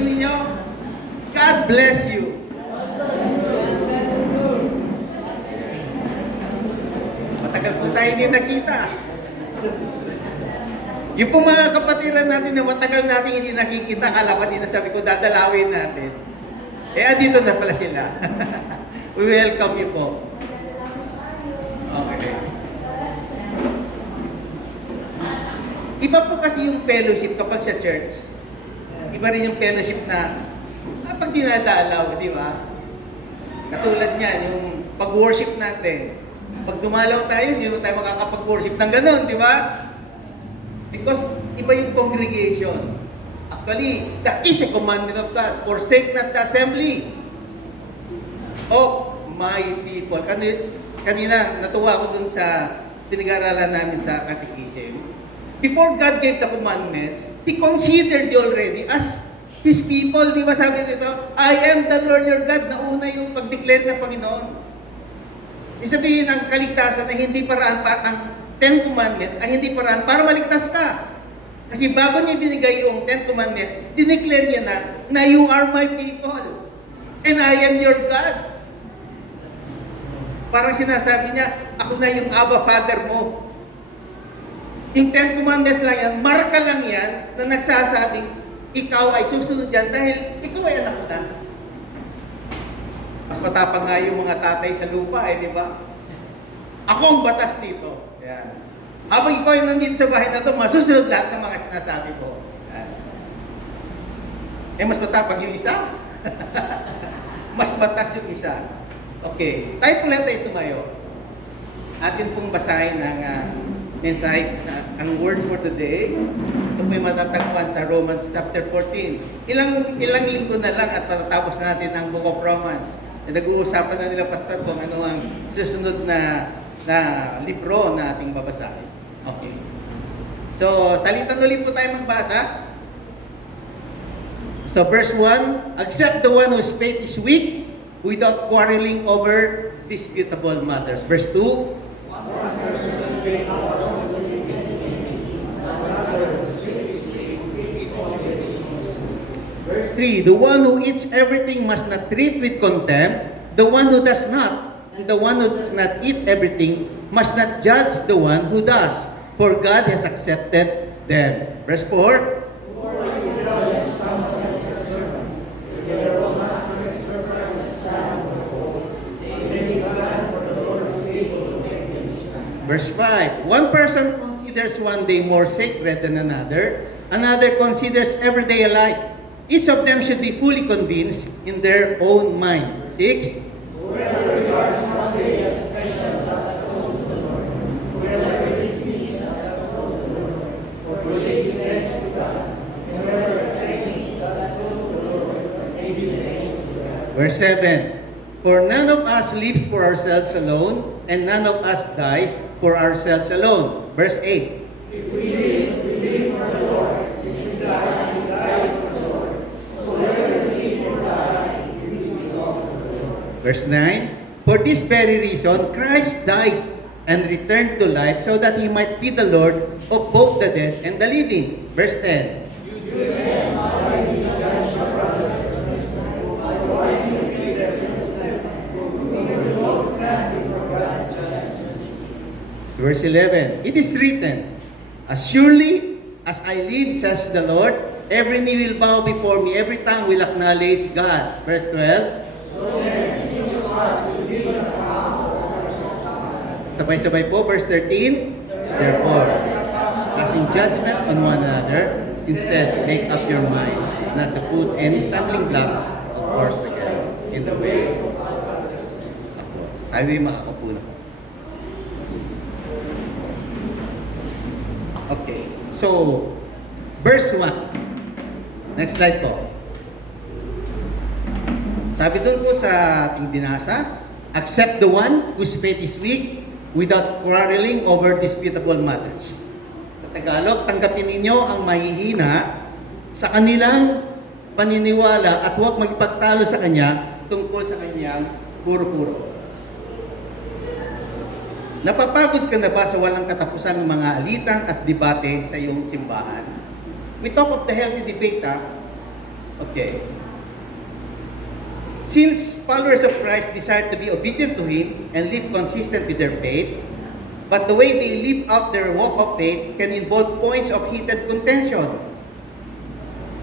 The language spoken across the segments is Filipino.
tabi ninyo, God bless you. Matagal po tayo hindi nakita. Yung po mga kapatiran natin na matagal natin hindi nakikita, kala pa din na sabi ko, dadalawin natin. Andito na pala sila. We welcome you po. Okay. Iba po kasi yung fellowship kapag sa church. Iba rin yung fellowship na pag dinadalaw, di ba? Katulad niyan, yung pag-worship natin. Pag dumalaw tayo, hindi mo tayo makakapag-worship ng ganun, di ba? Because iba yung congregation. Actually, that is a commandment of God. Forsake not the assembly of my people. Kanina, natuwa ko dun sa pinag-aralan namin sa Catechism. Before God gave the commandments, He considered you already as His people. Di ba sabi dito, I am the Lord your God. Nauna yung pag-declare ng Panginoon. Isabihin ang kaligtasan na hindi paraan pa ang Ten Commandments ay hindi paraan para maligtas ka. Kasi bago niya binigay yung Ten Commandments, dineclare niya na you are my people and I am your God. Parang sinasabi niya, ako na yung Abba Father mo. Yung Ten Commandments lang yan, marka lang yan na nagsasabing ikaw ay susunod yan dahil ikaw ay anak ko na. Mas matapang nga yung mga tatay sa lupa di ba? Ako ang batas dito. Yan. Habang ikaw ay nandito sa bahay na ito, masusunod lahat ng mga sinasabi ko. Yan. Mas matapang yung isa? Mas batas yung isa. Okay. Tayo po lang tayo tumayo. Atin pong basahin ang mensahe, ang words for the day. Ito po yung matatagpuan sa Romans chapter 14. Ilang linggo na lang at matatapos na natin ang Book of Romans. Nag-uusapan na nila, Pastor, kung ano ang susunod na libro na ating babasahin. Okay. So, salitan ulit po tayo magbasa. So, verse 1, accept the one whose faith is weak without quarreling over disputable matters. Verse 2, Verse 3, the one who eats everything must not treat with contempt the one who does not, and the one who does not eat everything must not judge the one who does, for God has accepted them. Verse 4, Verse 5, one person considers one day more sacred than another, another considers every day alike. Each of them should be fully convinced in their own mind. 6, whoever regards one day as special does so to the Lord. Whoever is peace does so to the Lord. For giving thanks to God. And whoever thanks does so to the Lord. And give thanks to God. Verse 7, for none of us lives for ourselves alone, and none of us dies for ourselves alone. Verse 8, if we live for the Lord. If we die, we die for the Lord. So whether we live or die, we belong to the Lord. Verse 9, for this very reason, Christ died and returned to life so that He might be the Lord of both the dead and the living. Verse 10, Verse 11, it is written, as surely as I live, says the Lord, every knee will bow before me, every tongue will acknowledge God. Verse 12, so then each of us will give an account. Sabay-sabay po, verse 13, therefore, passing judgment on one another, instead make up your mind, not to put any stumbling block of course together in the way. Tayo ay makakapuna. Okay. So, verse 1. Next slide po. Sabi doon po sa ating binasa, accept the one whose faith is weak without quarreling over disputable matters. Sa Tagalog, tanggapin ninyo ang mahihina sa kanilang paniniwala at huwag magpagtalo sa kanya tungkol sa kanyang puro-puro. Napapagod ka na ba sa walang katapusan ng mga alitan at debate sa iyong simbahan? We talk of the healthy debate, Okay. Since followers of Christ desire to be obedient to Him and live consistent with their faith, but the way they live out their walk of faith can involve points of heated contention.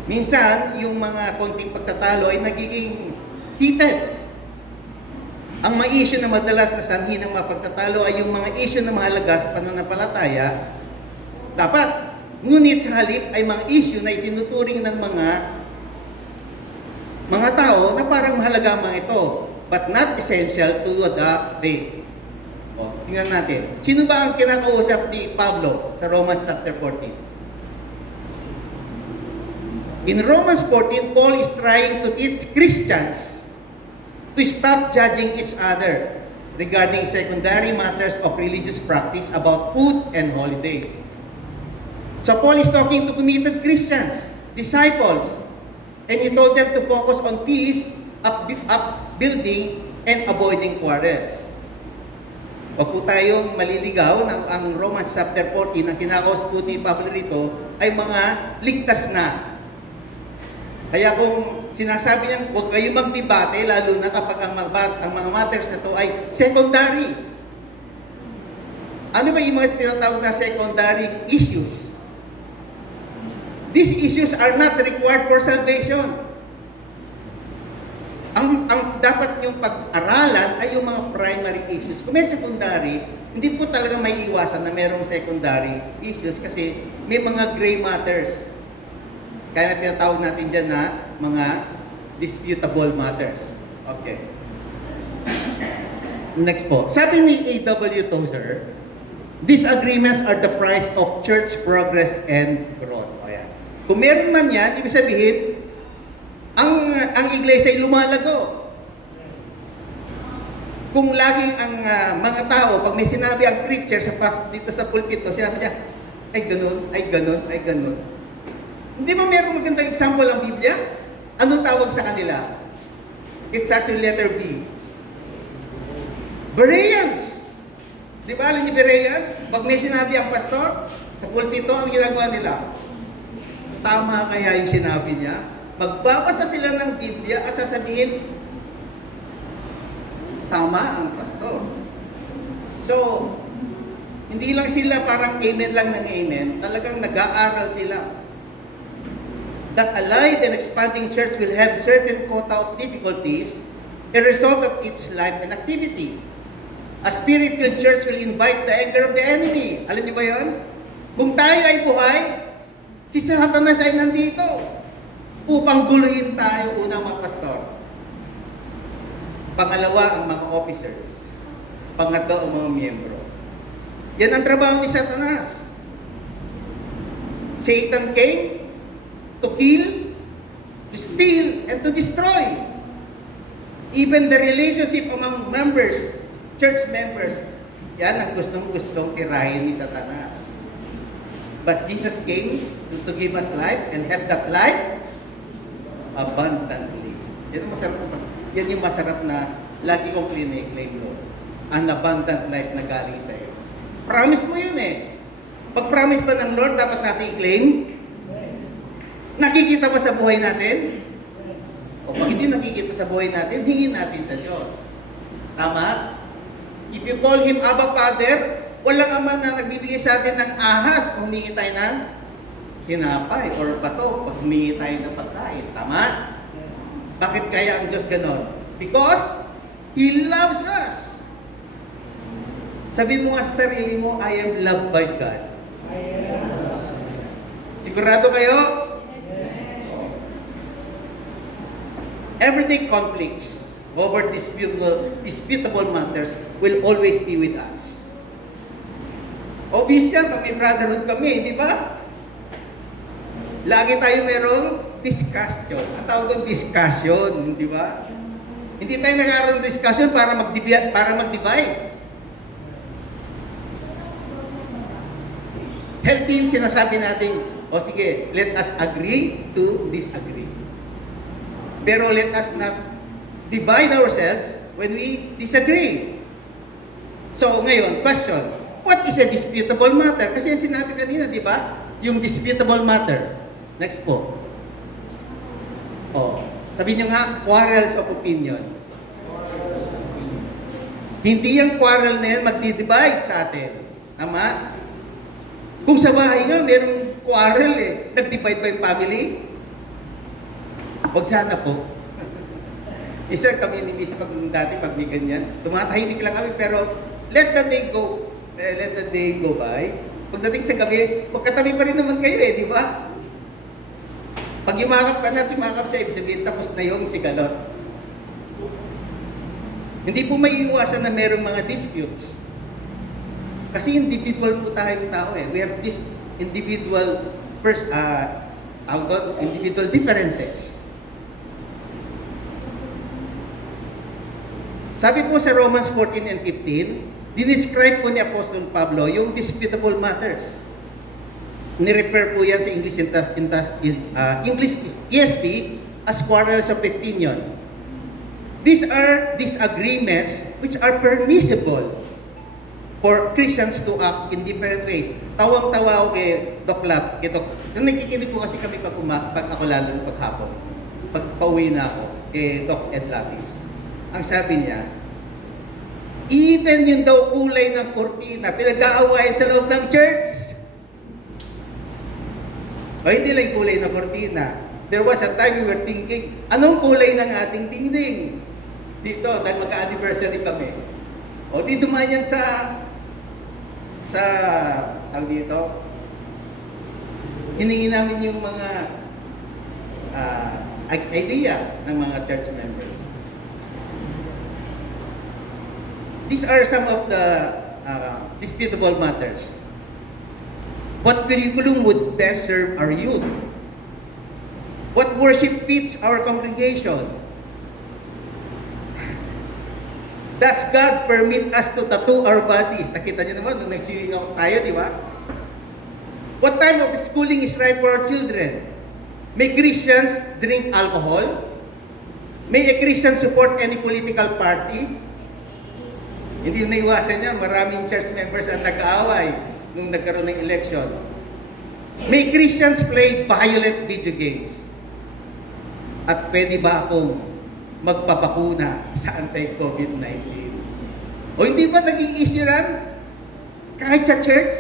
Minsan, yung mga konting pagtatalo ay nagiging heated. Ang mga issue na madalas na sanhi ng mga pagtatalo ay yung mga issue na mahalaga sa pananampalataya. Dapat, ngunit sa halip ay mga issue na itinuturing ng mga tao na parang mahalaga mga ito, but not essential to the faith. O, tingnan natin. Sino ba ang kinakausap ni Pablo sa Romans chapter 14? In Romans 14, Paul is trying to teach Christians to stop judging each other regarding secondary matters of religious practice about food and holidays. So Paul is talking to committed Christians, disciples, and he told them to focus on peace, upbuilding, and avoiding quarrels. Huwag po tayong maliligaw ng ang Romans chapter 14, ang kinakausap po ni Pablo rito, ay mga ligtas na. Kaya kung sinasabi niya, huwag kayong magdebate, lalo na kapag ang mga matters na ito ay secondary. Ano ba yung mga tinatawag na secondary issues? These issues are not required for salvation. Ang dapat yung pag-aralan ay yung mga primary issues. Kung may secondary, hindi po talaga may iwasan na merong secondary issues kasi may mga gray matters. Kaya tinatawag natin dyan na mga disputable matters. Okay. Next po. Sabi ni A.W. Tozer, disagreements are the price of church progress and growth. O yan. Kung meron man yan, ibig sabihin, ang iglesia ay lumalago. Kung laging ang mga tao, pag may sinabi ang preacher dito sa pulpito, sinabi niya, ay ganun, ay ganun, ay ganun. Hindi ba meron magandang example ang Biblia? Anong tawag sa kanila? It starts with letter B. Bereans. Di ba alam niyo Bereans? Pag may sinabi ang pastor, sa pulpito, ang ginagawa nila, tama kaya yung sinabi niya? Magbabasa sila ng Biblia at sasabihin, tama ang pastor. So, hindi lang sila parang amen lang ng amen, talagang nag-aaral sila. That a live and expanding church will have certain quota of difficulties a result of its life and activity. A spirit-filled church will invite the anger of the enemy. Alam niyo ba yun? Kung tayo ay buhay, si Satanas ay nandito upang guluhin tayo, unang mga pastor. Pangalawa, ang mga officers. Pangatlo, ang mga miyembro. Yan ang trabaho ni Satanas. Satan came to kill, to steal, and to destroy. Even the relationship among members, church members, yan ang gustong-gustong tirahin ni Satanas. But Jesus came to give us life and have that life abundantly. Yan yung masarap na lagi kong claim Lord. An abundant life na galing sa iyo. Promise mo yun eh. Pag promise ba ng Lord, dapat natin i-claim? Nakikita ba sa buhay natin? O pag hindi nakikita sa buhay natin, hingin natin sa Diyos. Tama? If you call Him Abba Father, walang ama na nagbibigay sa atin ng ahas kung humingi tayo ng hinapay or bato pag humingi tayo ng pagkain. Tama? Bakit kaya ang Diyos ganon? Because He loves us. Sabi mo nga sa sarili mo, I am loved by God. Sigurado kayo? Everyday conflicts over disputable matters will always be with us. Obvious yan, pag may brotherhood kami, di ba? Lagi tayo merong discussion. Ang tawag doon, discussion, di ba? Hindi tayo nag-aaral ng discussion para mag-divide. Healthy yung sinasabi natin, o sige, let us agree to disagree. Pero let us not divide ourselves when we disagree. So ngayon, question, what is a disputable matter? Kasi yung sinabi kanina, di ba? Yung disputable matter. Next po. Oh, sabi niyo nga, quarrels of opinion. Hindi yung quarrel na yan magdi-divide sa atin. Tama? Kung sa bahay nga, merong quarrel eh. Nag-divide ba yung family? Huwag sana po. Isa kami ni Miss pag dati pag may ganyan, tumatahimik lang kami pero let the day go. Let the day go by. Pagdating sa gabi, magkatabi pa rin naman kayo eh, di ba? Pag yumakap ka na, tumakap siya, ibig sabihin tapos na yung sigalot. Hindi po may iwasan na merong mga disputes. Kasi individual po tayong tao eh. We have this individual individual differences. Sabi po sa Romans 14 and 15, dinescribe po ni Apostle Pablo yung disputable matters. Ni-refer po yan sa English ESV as quarrels of opinion. These are disagreements which are permissible for Christians to act in different ways. Tawang-tawa ako kay Doc Lab. Nung nakikinig po kasi kami pag ako lalo ng paghapon. Pag pauwi na ako, kay Doc Ed Lapis. Ang sabi niya, even yung daw kulay ng kurtina, pinag-aawayan sa loob ng church. O hindi lang kulay ng kurtina. There was a time we were thinking, anong kulay ng ating dingding? Dito, dahil magka-anniversary kami. O di dumaan yan tawag dito, hiningi namin yung mga idea ng mga church members. These are some of the disputable matters. What curriculum would best serve our youth? What worship fits our congregation? Does God permit us to tattoo our bodies? Nakita niyo naman nung nag-swimming tayo, di ba? What type of schooling is right for our children? May Christians drink alcohol? May a Christian support any political party? Hindi na iwasan niya, maraming church members ang nag-aaway nung nagkaroon ng election. May Christians play violent video games? At pwede ba akong magpapakuna sa anti-COVID-19? O hindi ba naging issue yan? Kahit sa church?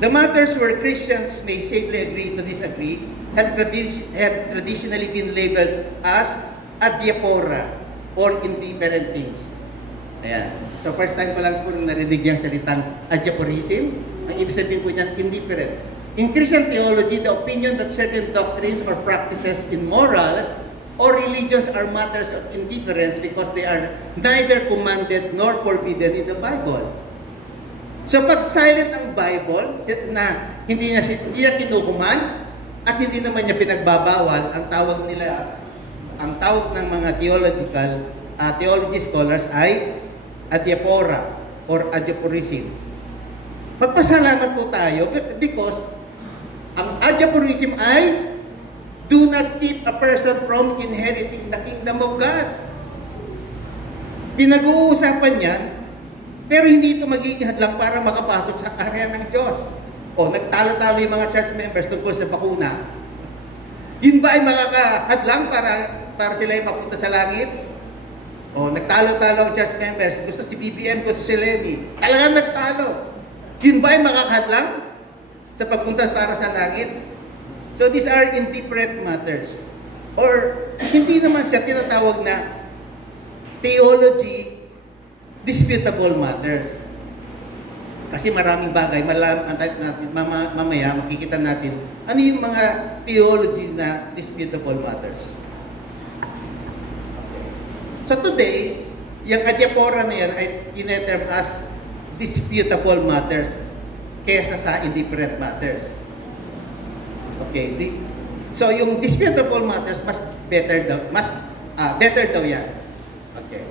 The matters where Christians may safely agree to disagree have traditionally been labeled as adiaphora or indifferent things. Ayan. So first time ko lang po narinig yung salitang adiaphorism. Ang ibig sabihin po niyan, indifferent. In Christian theology, the opinion that certain doctrines or practices in morals or religions are matters of indifference because they are neither commanded nor forbidden in the Bible. So pag silent ang Bible, na hindi niya kinukuman at hindi naman niya pinagbabawal, ang tawag ng mga theology scholars ay adiaphora or adiaphorism. Magpasalamat po tayo because ang adiaphorism ay do not keep a person from inheriting the kingdom of God. Pinag-uusapan yan, pero hindi ito magiging hadlang para makapasok sa karya ng Diyos. O, nagtalo-talo yung mga church members tungkol sa bakuna. Yun ba ay makakahadlang para sila ay mapunta sa langit? O, nagtalo-talo ang church members. Gusto si BBM, gusto si Lenny. Talagang nagtalo. Yun ba ay makakahadlang sa pagpunta para sa langit? So these are indifferent matters. Or hindi naman siya tinatawag na theology disputable matters. Kasi maraming bagay, mamaya makikita natin ano yung mga theology na disputable matters. So today, yung adiaphora na yan ay tineterm as disputable matters kesa sa indifferent matters. Okay, so yung disputable matters better daw yan. Okay.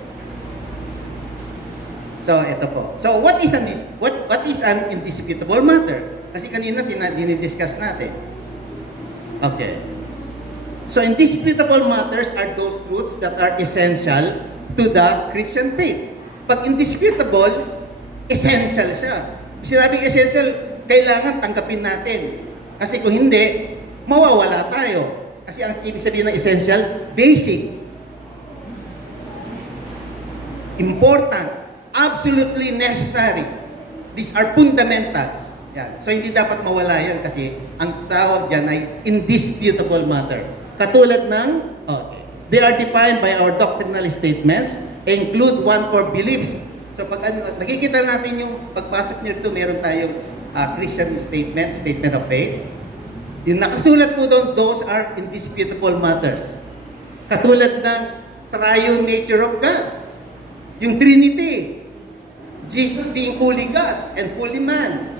So ito po. So what is an indisputable matter? Kasi kanina dinidiscuss natin. Okay. So indisputable matters are those truths that are essential to the Christian faith. Pag indisputable, essential siya. Sinabing essential, kailangan tanggapin natin. Kasi kung hindi, mawawala tayo. Kasi ang ibig sabihin ng essential, basic, important, absolutely necessary. These are fundamentals. Yan. So hindi dapat mawala yan kasi ang tawag dyan ay indisputable matter. Katulad ng, they are defined by our doctrinal statements, include one core beliefs. So pag nakikita natin yung pagpasok nyo rito, meron tayong Christian statement, statement of faith. Yung nakasulat po doon, those are indisputable matters. Katulad ng triune nature of God. Yung Trinity. Jesus being fully God and fully man.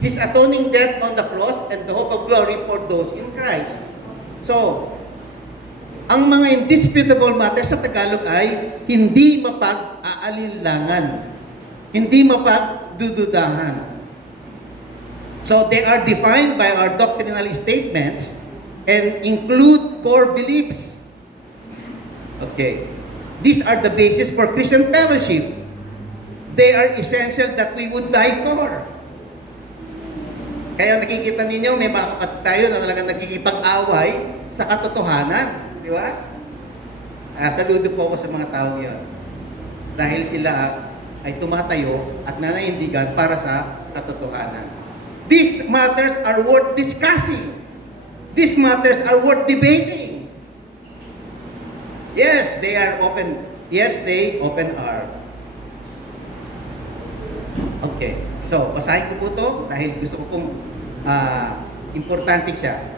His atoning death on the cross and the hope of glory for those in Christ. So, ang mga indisputable matters sa Tagalog ay hindi mapag-aalinlangan. Hindi mapagdududahan. So they are defined by our doctrinal statements and include core beliefs. Okay. These are the basis for Christian fellowship. They are essential that we would die for. Kaya nakikita ninyo, may mga kapatid tayo na talagang nagkikipag-away sa katotohanan. Di ba? Saludo po ako sa mga tao yun. Dahil sila ay tumatayo at nananindigan para sa katotohanan. These matters are worth discussing. These matters are worth debating. Yes, they are open. Yes, they open are. Okay. So, basahin ko po ito dahil gusto ko pong importante siya.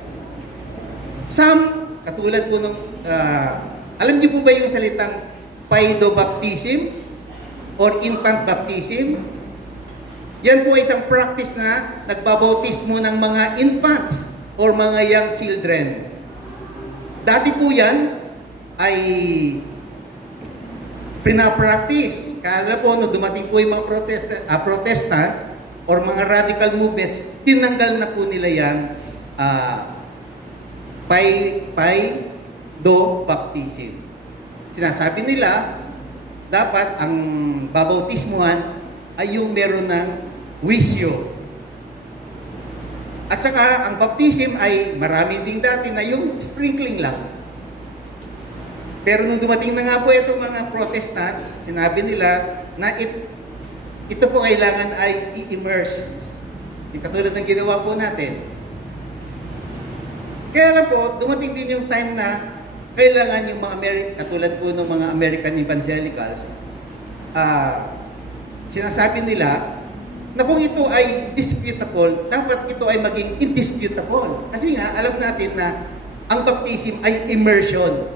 Some, katulad po nung, alam niyo po ba yung salitang paedobaptism or infant baptism? Yan po ay isang practice na nagbabautismo ng mga infants or mga young children. Dati po yan ay pinapractice. Kaya po, no, dumating po yung mga protestant or mga radical movements, tinanggal na po nila yan paedobaptism. Sinasabi nila, dapat ang babautismuhan ay yung meron ng wisyo. At saka, ang baptism ay marami din dati na yung sprinkling lang. Pero nung dumating na nga po itong mga protestant, sinabi nila na ito po kailangan ay i-immersed. Katulad ng ginawa po natin. Kaya lang po, dumating din yung time na kailangan yung mga katulad po ng mga American evangelicals, sinasabi nila na kung ito ay disputable, dapat ito ay maging indisputable. Kasi nga, alam natin na ang baptism ay immersion.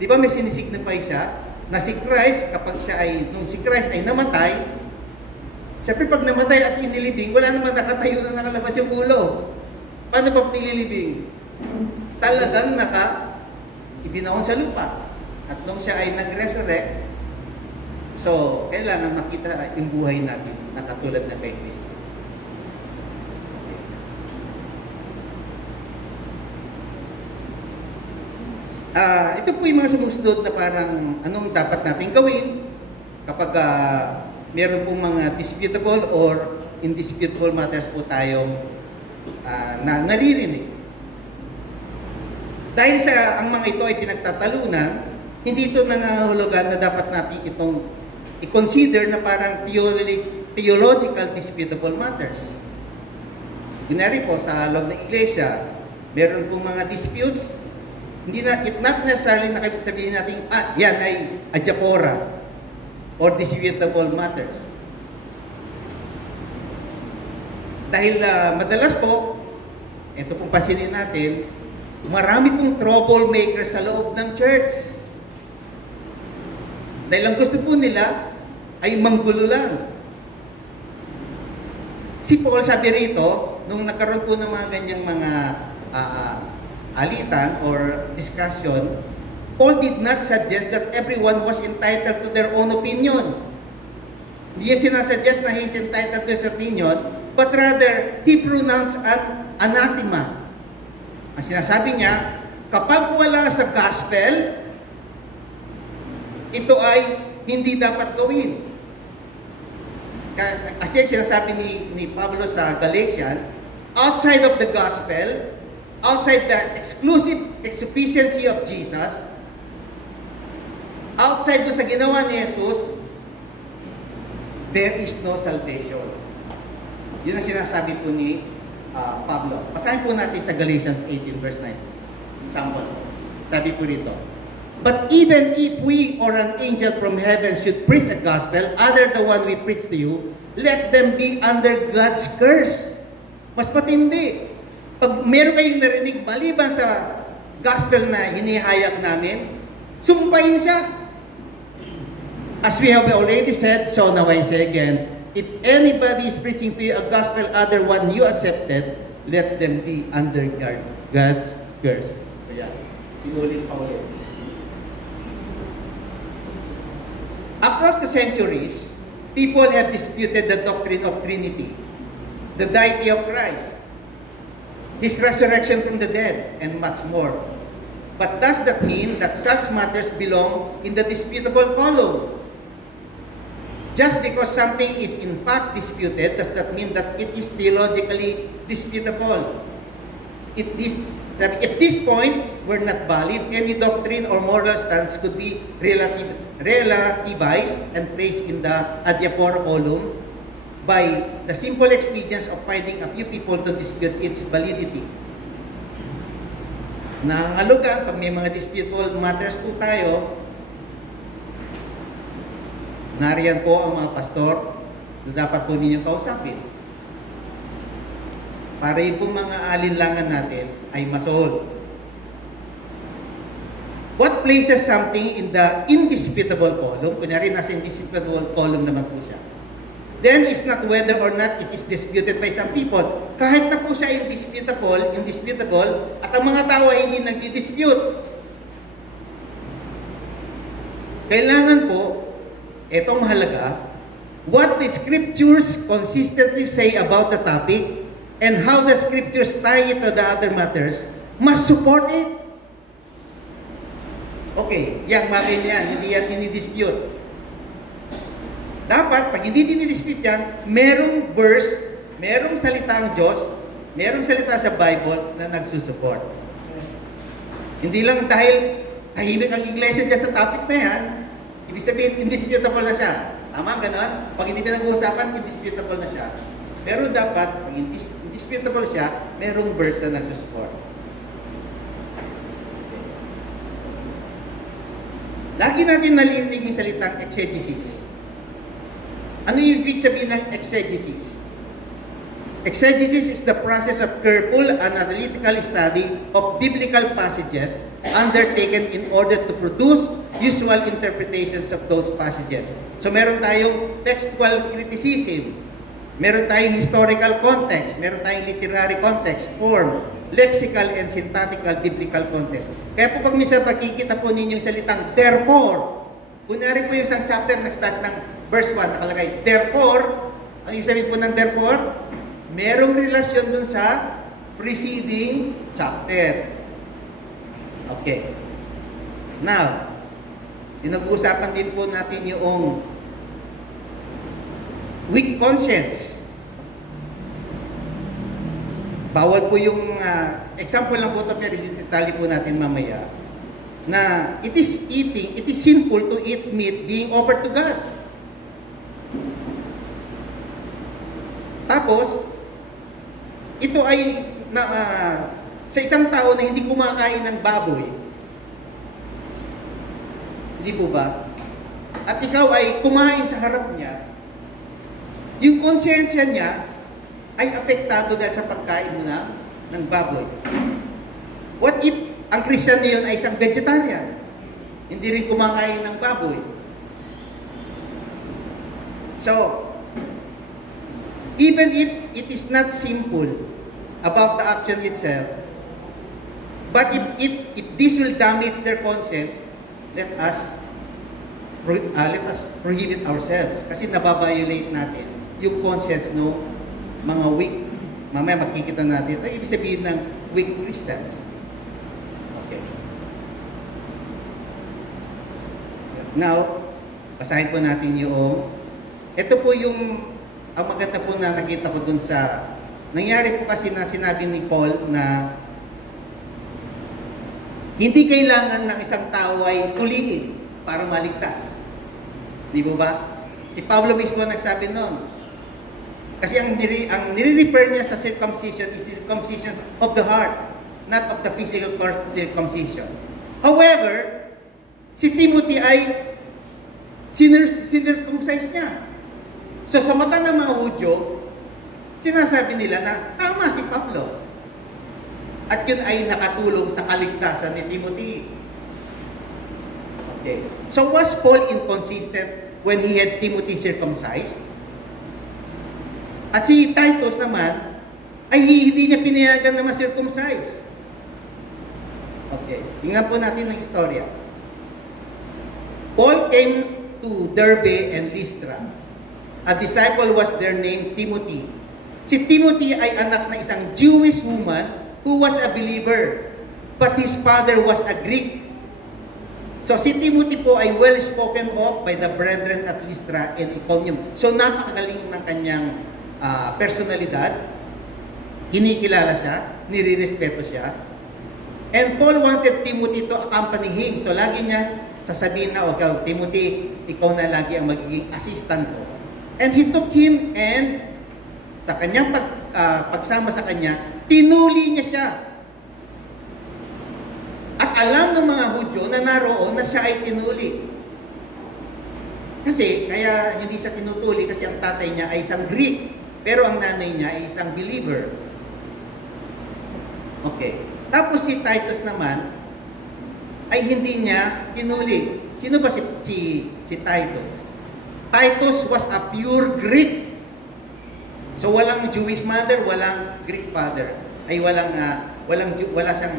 Di ba may sinisignify siya na si Christ, kapag nung si Christ ay namatay, siyempre pag namatay at inilibing, wala naman nakatayo na nakalabas yung ulo. Paano pa nililibing? Talagang ibinaon sa lupa. At nung siya ay nag-resurrect, so kailangan makita yung buhay natin na katulad na kay Kristo. Ito po yung mga sumusunod na parang anong dapat natin gawin kapag meron pong mga disputable or indisputable matters po tayong na naririnig. Dahil sa ang mga ito ay pinagtatalunan, hindi ito nangangahulugan na dapat natin itong i-consider na parang theological disputable matters. Kunyari po sa loob ng iglesia, meron pong mga disputes. It not necessarily na sabihin natin, yan ay adiaphora or disputable matters. Dahil madalas po, ito pong pansinin natin, marami pong troublemakers sa loob ng church. Dahil ang gusto po nila ay manggulo lang. Si Paul sabi rito, nung nagkaroon po ng mga ganyang mga alitan or discussion, Paul did not suggest that everyone was entitled to their own opinion. Hindi niya sinasuggest na he is entitled to his opinion, but rather, he pronounced an anathema. Ang sinasabi niya, kapag wala sa gospel, ito ay hindi dapat gawin. Kasi sinasabi ni Pablo sa Galatians, outside of the gospel, outside the exclusive sufficiency of Jesus, outside doon sa ginawa ni Jesus, there is no salvation. Yun ang sinasabi po ni Pablo. Basahin po natin sa Galatians 18 verse 9. Example. Sabi po rito, but even if we or an angel from heaven should preach a gospel other the one we preach to you, let them be under God's curse. Mas patindi. Pag meron kayong narinig maliban sa gospel na hinihayag namin, sumpahin siya. As we have already said, so now I say again, if anybody is preaching to you a gospel other one you accepted, let them be under God's curse. Kaya, inulit pa ulit. Across the centuries, people have disputed the doctrine of Trinity, the deity of Christ, His resurrection from the dead, and much more. But does that mean that such matters belong in the disputable column? Just because something is in fact disputed, does that mean that it is theologically disputable? At this point were not valid, any doctrine or moral stance could be relativized and placed in the adiaphora column by the simple expedience of finding a few people to dispute its validity. Nangangalugan, pag may mga disputable matters po tayo, nariyan po ang mga pastor na dapat po ninyong kausapin. Para yung pong mga alinlangan natin ay masolve. What places something in the indisputable column, kunyari nasa indisputable column naman po siya, then it's not whether or not it is disputed by some people. Kahit na po siya indisputable, at ang mga tao ay hindi nagdi-dispute. Kailangan po, etong mahalaga, what the scriptures consistently say about the topic and how the scriptures tie it to the other matters must support it. Okay, yan, bagay niyan, hindi yan dinidispute. Dapat, pag hindi dinidispute yan, merong verse, merong salita ang Diyos, merong salita sa Bible na nagsusupport. Hindi lang dahil tahimik ang iglesia dyan sa topic na yan, ibig sabihin, indisputable na siya. Tama, gano'n? Pag hindi pinag-uusapan, indisputable na siya. Pero dapat, pag indisputable siya, merong verse na nagsusupport. Lagi natin nalinig yung salitang exegesis. Ano yung ibig sabihin ng exegesis? Exegesis is the process of careful and analytical study of biblical passages undertaken in order to produce usual interpretations of those passages. So meron tayong textual criticism, meron tayong historical context, meron tayong literary context, form, lexical and syntactical biblical context. Kaya po pag minsan makikita po ninyo yung salitang therefore, kunyari po yung isang chapter nag-start ng verse 1, nakalagay, therefore, ang ibig sabihin po ng therefore, merong relasyon dun sa preceding chapter. Okay. Now, pinag-uusapan din po natin yung weak conscience. Bawal po yung, example lang po ito, pero detalye po natin mamaya, na it is sinful to eat meat being offered to God. Tapos, ito ay sa isang tao na hindi kumakain ng baboy. Hindi po ba? At ikaw ay kumain sa harap niya, yung konsensya niya ay apektado dahil sa pagkain mo ng baboy. What if ang Christian niyon ay isang vegetarian? Hindi rin kumakain ng baboy. So, even if it is not simple about the action itself, but if this will damage their conscience, let us prohibit ourselves. Kasi nababiolate natin yung conscience no mga weak. Mamaya makikita natin, ay ibig sabihin ng weak Christians. Okay. Now, basahin po natin yung, ito po yung, ang maganda po na nakita ko dun sa, nangyari po kasi na sinabi ni Paul na Hindi kailangan ng isang tao ay tuliin para maligtas. Di ba ba? Si Pablo mismo nagsabi noon. Kasi ang nire-refer niya sa circumcision is circumcision of the heart, not of the physical circumcision. However, si Timothy ay circumcised niya. So sa mata ng mga Hudyo, sinasabi nila na tama si Pablo. At yun ay nakatulong sa kaligtasan ni Timothy. Okay. So was Paul inconsistent when he had Timothy circumcised? At si Titus naman, ay hindi niya pinayagan na ma-circumcise. Okay. Tingnan po natin ang istorya. Paul came to Derbe and Lystra. A disciple was there named Timothy. Si Timothy ay anak na isang Jewish woman who was a believer, but his father was a Greek. So si Timothy po ay well spoken of by the brethren at Lystra and Iconium. So napakagaling ng kanyang personalidad, kinikilala siya, nirirespeto siya. And Paul wanted Timothy to accompany him. So lagi niya sasabihin na, okay, Timothy, ikaw na lagi ang magiging assistant ko. And he took him, and sa kanyang pagsama sa kanya, tinuli niya siya. At alam ng mga Hudyo na naroon na siya ay tinuli. Kasi, kaya hindi siya tinutuli kasi ang tatay niya ay isang Greek, pero ang nanay niya ay isang believer. Okay. Tapos si Titus naman, ay hindi niya tinuli. Sino ba si Titus? Titus was a pure Greek. So walang Jewish mother, walang Greek father. Ay wala siyang,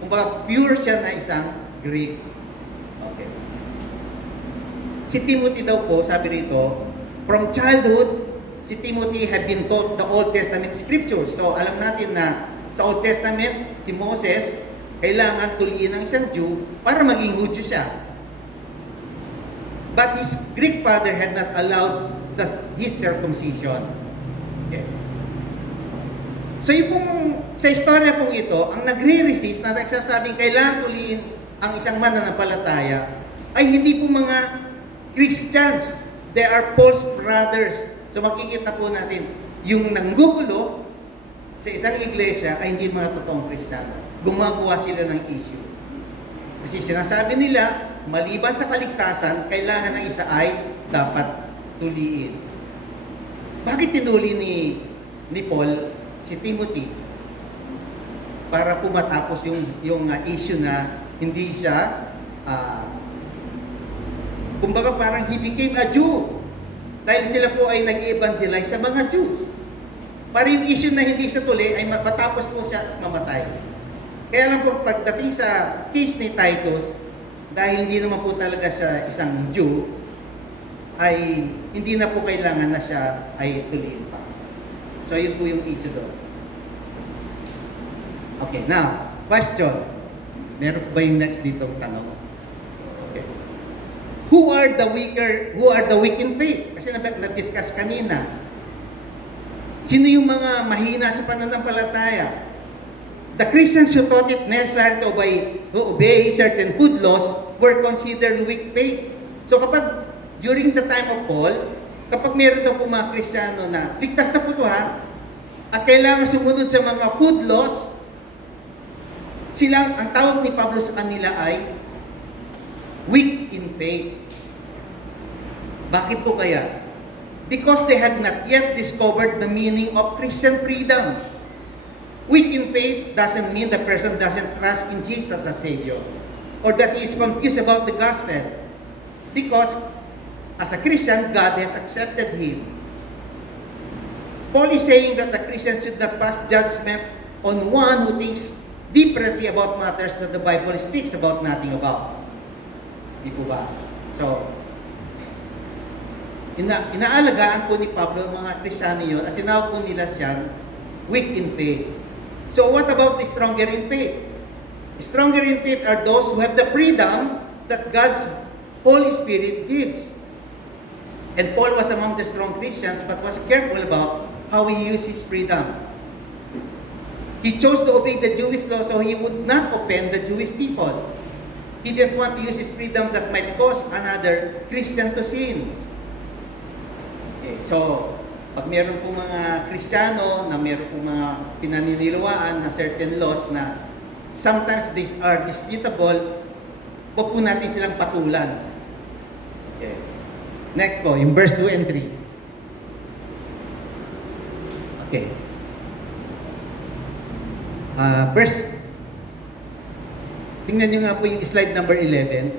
kumbaga pure siya na isang Greek. Okay. Si Timothy daw po, sabi rito, from childhood, si Timothy had been taught the Old Testament scriptures. So alam natin na sa Old Testament, si Moses, kailangan tuliin ng isang Jew para maging Hudyo siya. But his Greek father had not allowed his circumcision. Okay. So yung pong, sa istorya pong ito, ang nagre-resist na nagsasabing kailangan tuliin ang isang mananampalataya ay hindi po mga Christians. They are false brothers. So makikita po natin, yung nanggugulo sa isang iglesia ay hindi mga totoong Kristiyano. Gumagawa sila ng issue. Kasi sinasabi nila, maliban sa kaligtasan, kailangan ng isa ay dapat tuliin. Bakit tinuli ni Paul si Timothy? Para po matapos yung issue na hindi siya, kumbaga parang he became a Jew. Dahil sila po ay nag-evangelize sa mga Jews. Para yung issue na hindi siya tuli ay matapos po siya mamatay. Kaya lang po pagdating sa case ni Titus, dahil hindi naman po talaga siya isang Jew, ay hindi na po kailangan na siya ay tuliin pa. So yun po yung issue doon. Okay, now, question. Meron ba yung next ditong tanong? Okay. Who are the weak in faith? Kasi na-discuss kanina. Sino yung mga mahina sa pananampalataya? The Christians who thought it necessary to obey certain food laws were considered weak faith. So kapag during the time of Paul, kapag meron daw po mga Kristiyano na ligtas na po ito at kailangan sumunod sa mga food laws, ang tawag ni Pablo sa kanila ay weak in faith. Bakit po kaya? Because they had not yet discovered the meaning of Christian freedom. Weak in faith doesn't mean the person doesn't trust in Jesus as Savior, or that he is confused about the gospel. Because as a Christian, God has accepted him. Paul is saying that the Christian should not pass judgment on one who thinks differently about matters that the Bible speaks about nothing about. Di po ba? So, inaalagaan po ni Pablo ang mga Kristiyano yun at tinawag po nila siyang weak in faith. So what about the stronger in faith? Stronger in faith are those who have the freedom that God's Holy Spirit gives. And Paul was among the strong Christians but was careful about how he used his freedom. He chose to obey the Jewish law so he would not offend the Jewish people. He didn't want to use his freedom that might cause another Christian to sin. Okay, so, pag meron po mga Kristiyano na meron po mga pinaniniluwaan na certain laws na sometimes these are disputable, huwag po natin silang patulan. Okay. Next po, in verse 2 and 3. Okay. Tingnan nyo nga po yung slide number 11.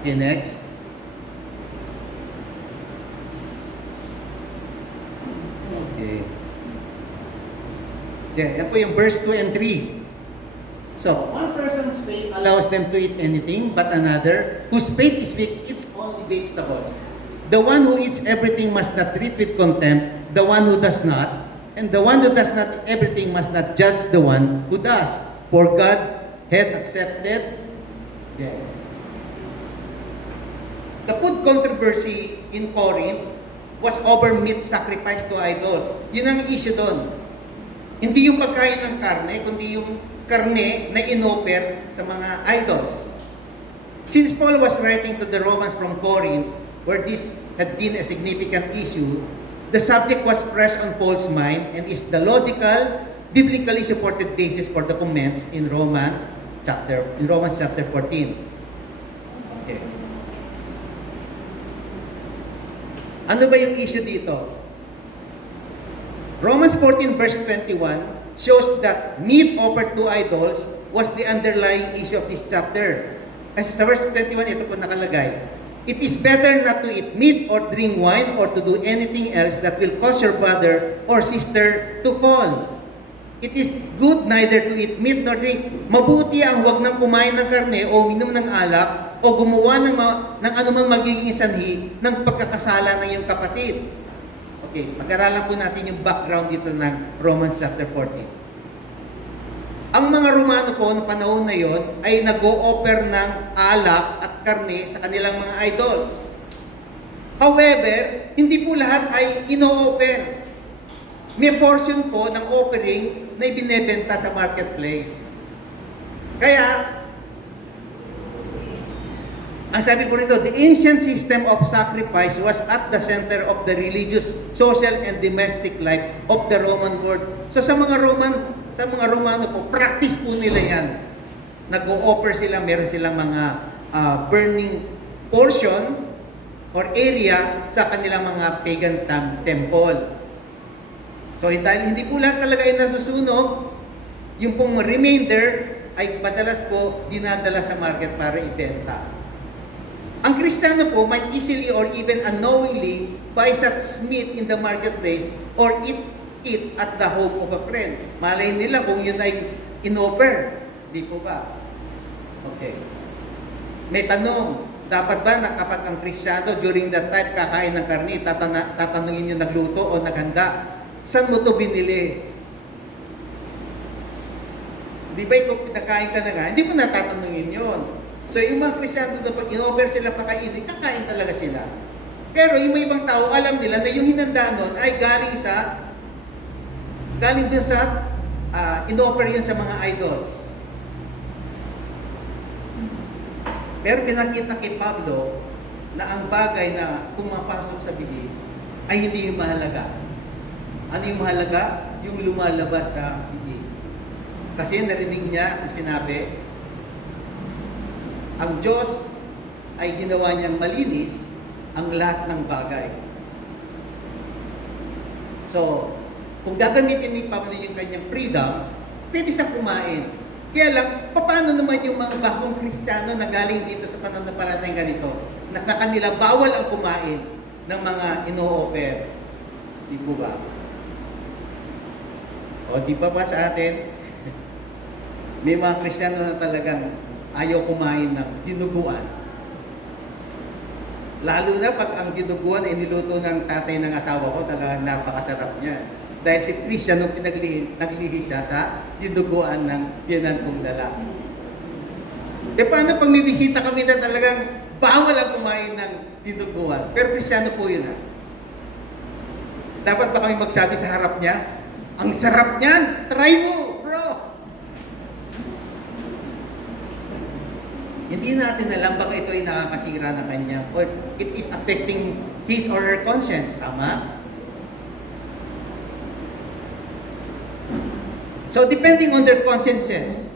Okay, next. Okay. Yan po yung verse 2 and 3. So, one person's faith allows them to eat anything, but another, whose faith is weak, eats only vegetables. The one who eats everything must not treat with contempt the one who does not, and the one who does not everything must not judge the one who does. For God hath accepted. Yeah. The food controversy in Corinth was over meat sacrificed to idols. Yun ang issue doon. Hindi yung pagkain ng karne, kundi yung karne na inoffer sa mga idols. Since Paul was writing to the Romans from Corinth, where this had been a significant issue, the subject was fresh on Paul's mind and is the logical, biblically supported basis for the comments in Romans chapter 14. Okay. Ano ba yung issue dito? Romans 14 verse 21 shows that meat offered to idols was the underlying issue of this chapter. Kasi sa verse 21, ito po nakalagay. It is better not to eat meat or drink wine or to do anything else that will cause your brother or sister to fall. It is good neither to eat meat nor drink. Mabuti ang huwag nang kumain ng karne o uminom ng alak o gumawa ng anumang magiging sanhi ng pagkakasala ng iyong kapatid. Okay, pag-aralan po natin yung background dito ng Romans chapter 14. Ang mga Romano po noong panahon na yon ay nag-o-offer ng alak at karne sa kanilang mga idols. However, hindi po lahat ay ino-offer. May portion po ng offering na ibinebenta sa marketplace. Kaya, ang sabi po rito, the ancient system of sacrifice was at the center of the religious, social, and domestic life of the Roman world. So sa mga Romano po, practice po nila yan. Nag-o-offer sila, meron silang mga burning portion or area sa kanilang mga pagan temple. So dahil hindi po lahat talaga ay nasusunog, yung pong remainder ay madalas po dinadala sa market para ibenta. Ang Kristiyano po might easily or even unknowingly buy such meat in the marketplace or eat it at the home of a friend. Malay nila kung yun ay in-offer. Di po ba? Okay. May tanong, dapat ba na kapag ang Kristiyano during that time kakain ng karni, tatanungin yung nagluto o naghanda, saan mo ito binili? Di ba kung pinakain ka na nga, hindi mo natatanungin yun. So yung mga Kristiyano doon, pag in-offer sila pakainin, kakain talaga sila. Pero yung may ibang tao, alam nila na yung hinanda nun ay galing dun sa in-offer yun sa mga idols. Pero pinakita kay Pablo na ang bagay na pumapasok sa bibig ay hindi yung mahalaga. Ano yung mahalaga? Yung lumalabas sa bibig. Kasi narinig niya ang sinabi, ang Diyos ay ginawa niyang malinis ang lahat ng bagay. So, kung gagamitin ni Pablo yung kanyang freedom, pwede siyang kumain. Kaya lang, paano naman yung mga bagong Kristiyano na galing dito sa pananampalatayang ganito, na sa kanila bawal ang kumain ng mga ino-offer? Di po ba? O di ba sa atin, may mga Kristiyano na talagang ayaw kumain ng dinuguan. Lalo na pag ang dinuguan ay niluto ng tatay ng asawa ko, talagang napakasarap niya. Dahil si Christian, nung naglihi siya sa dinuguan ng biyanan kong lalaki. E paano pag may bisita kami na talagang bawal ang kumain ng dinuguan? Pero Kristiyano po yun Dapat ba kami magsabi sa harap niya? Ang sarap niyan! Try mo, bro! Hindi natin alam baka ito ay nakakasira na kanya or it is affecting his or her conscience. Tama? So depending on their consciences,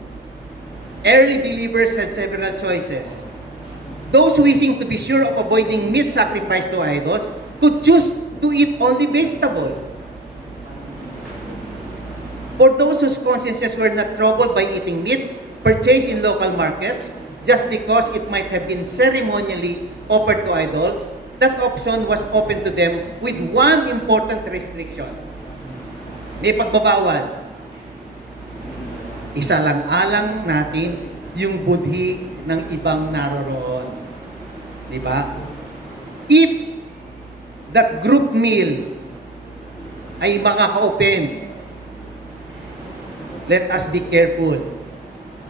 early believers had several choices. Those wishing to be sure of avoiding meat sacrificed to idols could choose to eat only vegetables. For those whose consciences were not troubled by eating meat purchased in local markets, just because it might have been ceremonially offered to idols, that option was open to them with one important restriction. May pagbabawal. Isalang-alang natin yung budhi ng ibang naroroon. Di ba? If that group meal ay makaka-open, let us be careful.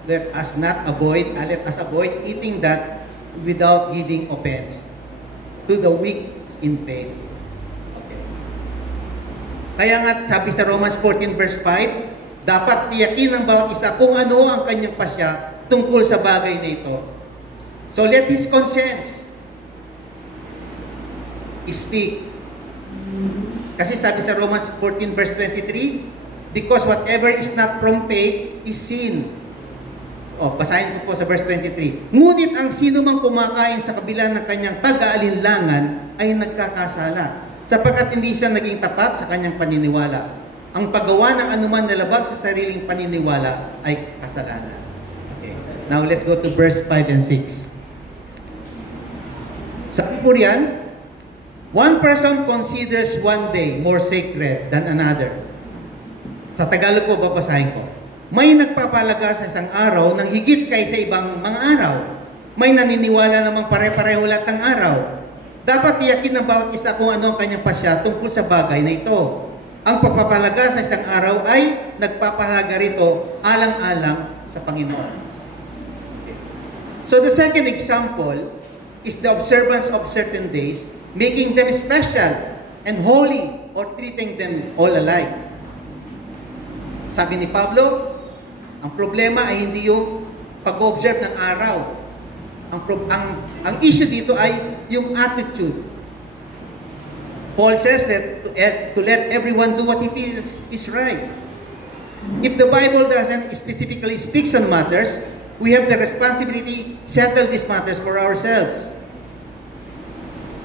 Let us avoid eating that without giving offense to the weak in faith. Okay. Kaya nga sabi sa Romans 14 verse 5, dapat tiyakin ng bawat isa kung ano ang kanyang pasya tungkol sa bagay na ito. So let his conscience speak. Kasi sabi sa Romans 14 verse 23, because whatever is not from faith is sin. Basahin ko po sa verse 23. Ngunit ang sino mang kumakain sa kabila ng kanyang pag-aalinlangan ay nagkakasala, sapagkat hindi siya naging tapat sa kanyang paniniwala. Ang paggawa ng anuman na labag sa sariling paniniwala ay kasalanan. Okay. Now let's go to verse 5 and 6. Sabi po riyan, one person considers one day more sacred than another. Sa Tagalog po, babasahin ko. May nagpapalaga sa isang araw ng higit kaysa ibang mga araw. May naniniwala namang pare-pareho lahat ng araw. Dapat tiyakin ng bawat isa kung ano ang kanyang pasya tungkol sa bagay na ito. Ang pagpapalaga sa isang araw ay nagpapahalaga rito alang-alang sa Panginoon. Okay. So the second example is the observance of certain days, making them special and holy or treating them all alike. Sabi ni Pablo, ang problema ay hindi yung pag-observe ng araw. Ang issue dito ay yung attitude. Paul says that to let everyone do what he feels is right. If the Bible doesn't specifically speak on matters, we have the responsibility to settle these matters for ourselves.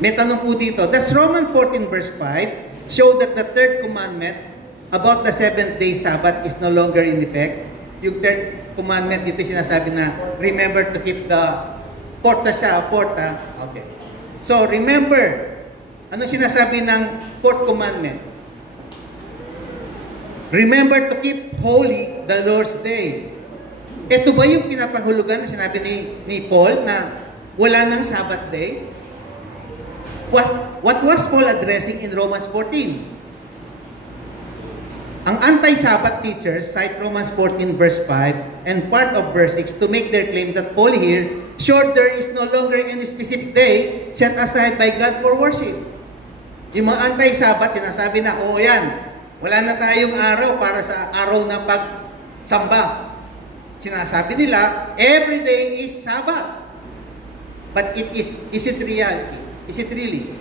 May tanong po dito, does Romans 14 verse 5 show that the third commandment about the seventh day Sabbath is no longer in effect? Yung third commandment dito sinasabi na remember to keep the porta. Okay. So remember, ano sinasabi ng fourth commandment? Remember to keep holy the Lord's day. Ito ba yung pinapahulugan na sinabi ni Paul na wala nang Sabbath day? What was Paul addressing in Romans 14? Ang anti-Sabbath teachers cite Romans 14 verse 5 and part of verse 6 to make their claim that Paul here showed there is no longer any specific day set aside by God for worship. Yung mga anti-Sabbath, sinasabi na, yan, wala na tayong araw para sa araw na pagsamba. Sinasabi nila, every day is Sabbath. But is it reality? Is it really?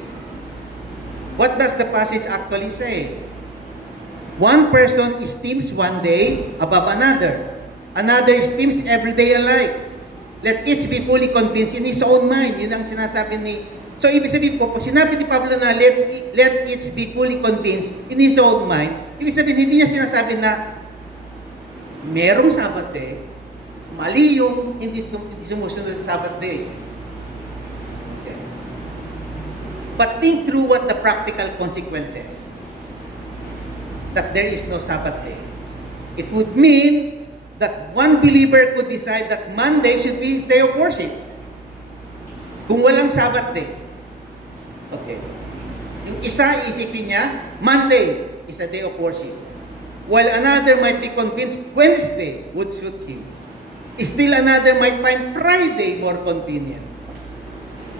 What does the passage actually say? One person esteems one day above another. Another esteems every day alike. Let each be fully convinced in his own mind. Yun ang sinasabi ni... So, ibig sabihin po, pag sinabi ni Pablo na let each be fully convinced in his own mind, ibig sabihin, hindi niya sinasabi na merong Sabbath day, mali yung hindi sumusunod sa Sabbath day. Okay. But think through what the practical consequences that there is no Sabbath day. It would mean that one believer could decide that Monday should be his day of worship. Kung walang Sabbath day. Okay. Yung isa, isipin niya, Monday is a day of worship. While another might be convinced Wednesday would suit him. Still another might find Friday more convenient.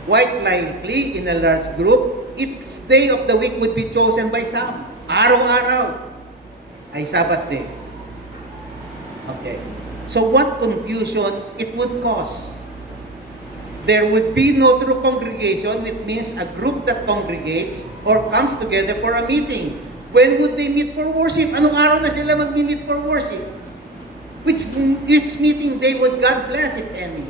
Quite likely, in a large group, each day of the week would be chosen by some. Araw-araw ay Sabbath day. Okay. So what confusion it would cause? There would be no true congregation, which means a group that congregates or comes together for a meeting. When would they meet for worship? Anong araw na sila mag-meet for worship? Which meeting day would God bless, if any?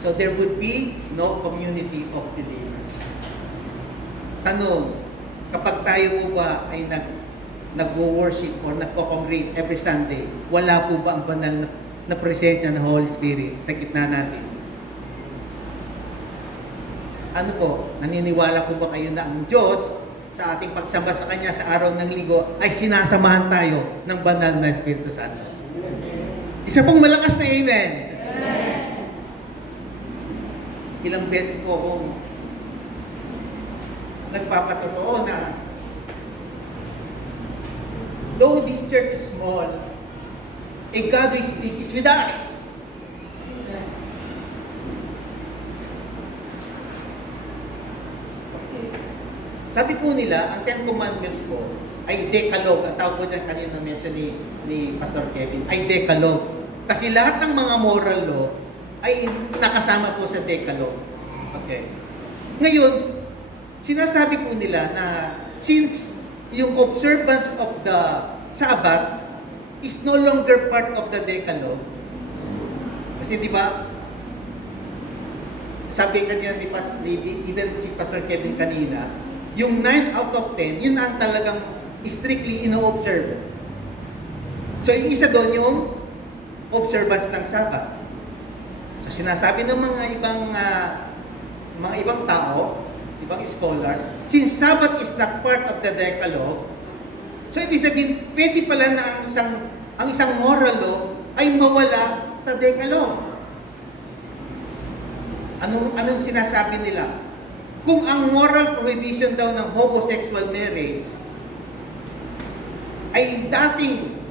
So there would be no community of believers. Tanong, kapag tayo po ba ay nag-worship or nagko-congregate every Sunday, wala po ba ang banal na presensya ng Holy Spirit sa gitna natin? Ano po, naniniwala po ba kayo na ang Diyos sa ating pagsamba sa Kanya sa araw ng Linggo ay sinasamahan tayo ng banal na Espiritu Santo? Isa pong malakas na amen. Ilang beses po akong nagpapatotoo na though this church is small, a God who is big is with us. Okay. Sabi po nila, ang Ten Commandments po ay Decalogue. Ang tawag po niyan kanina mention ni Pastor Kevin, ay Decalogue. Kasi lahat ng mga moral law ay nakasama po sa Decalogue. Okay. Ngayon, sinasabi po nila na since yung observance of the Sabbath is no longer part of the Decalogue. Kasi di ba, sabi kanya ni Pastor David, even si Pastor Kevin kanina, yung 9 out of 10, yun ang talagang strictly ino-observe. So yung isa doon yung observance ng Sabbath. So sinasabi ng mga ibang tao, ibang scholars, since Sabbath is not part of the Decalogue, so ibig sabihin, pwede pala na ang isang moral law ay mawala sa Decalogue. Anong sinasabi nila? Kung ang moral prohibition daw ng homosexual marriage ay dating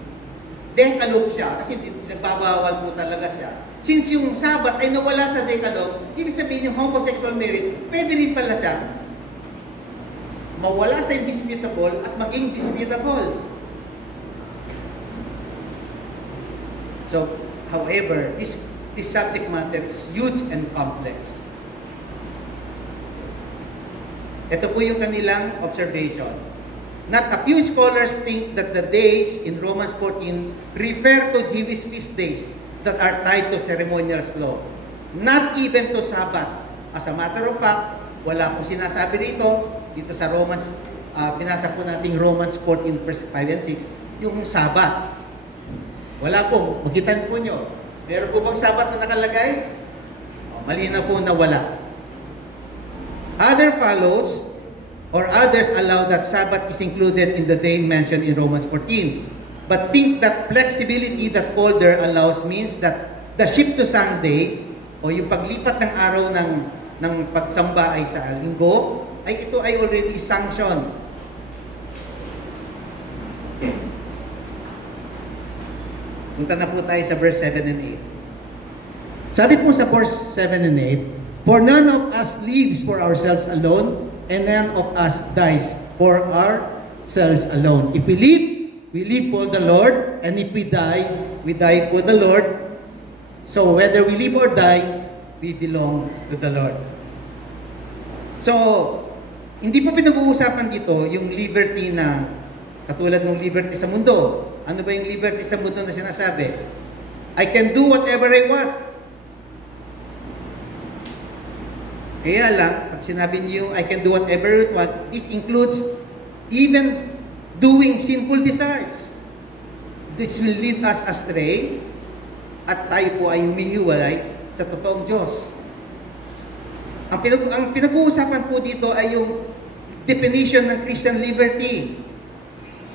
Decalogue siya, kasi nagbabawal po talaga siya. Since yung Sabbath ay nawala sa Decalogue, ibig sabihin yung homosexual marriage, pwede rin pala siya mawala sa indisputable at maging disputable. So, however, this subject matter is huge and complex. Ito po yung kanilang observation. Not a few scholars think that the days in Romans 14 refer to Jewish feast days that are tied to ceremonial law. Not even to Sabbath. As a matter of fact, wala po sinasabi rito dito sa Romans, binasa po natin Romans 14 verse 5 and 6, yung Sabbath. Wala po, makita po nyo. Meron po bang Sabbath na nakalagay? Malinaw po na wala. Others allow that Sabbath is included in the day mentioned in Romans 14, but think that flexibility that Paul there allows means that the shift to Sunday, o yung paglipat ng araw ng pagsamba ay sa linggo, ay ito ay already sanctioned. Okay. Punta na po tayo sa verse 7 and 8. Sabi po sa verse 7 and 8, for none of us lives for ourselves alone, and none of us dies for ourselves alone. If we live for the Lord, and if we die for the Lord. So whether we live or die, we belong to the Lord. So, hindi po pinag-uusapan dito yung liberty na katulad ng liberty sa mundo. Ano ba yung liberty sa mundo na sinasabi? I can do whatever I want. Kaya lang, pag sinabi niyo I can do whatever I want, this includes even doing sinful desires. This will lead us astray at tayo po ay humihiwalay sa totoong Diyos. Ang pinag-uusapan po dito ay yung definition ng Christian liberty.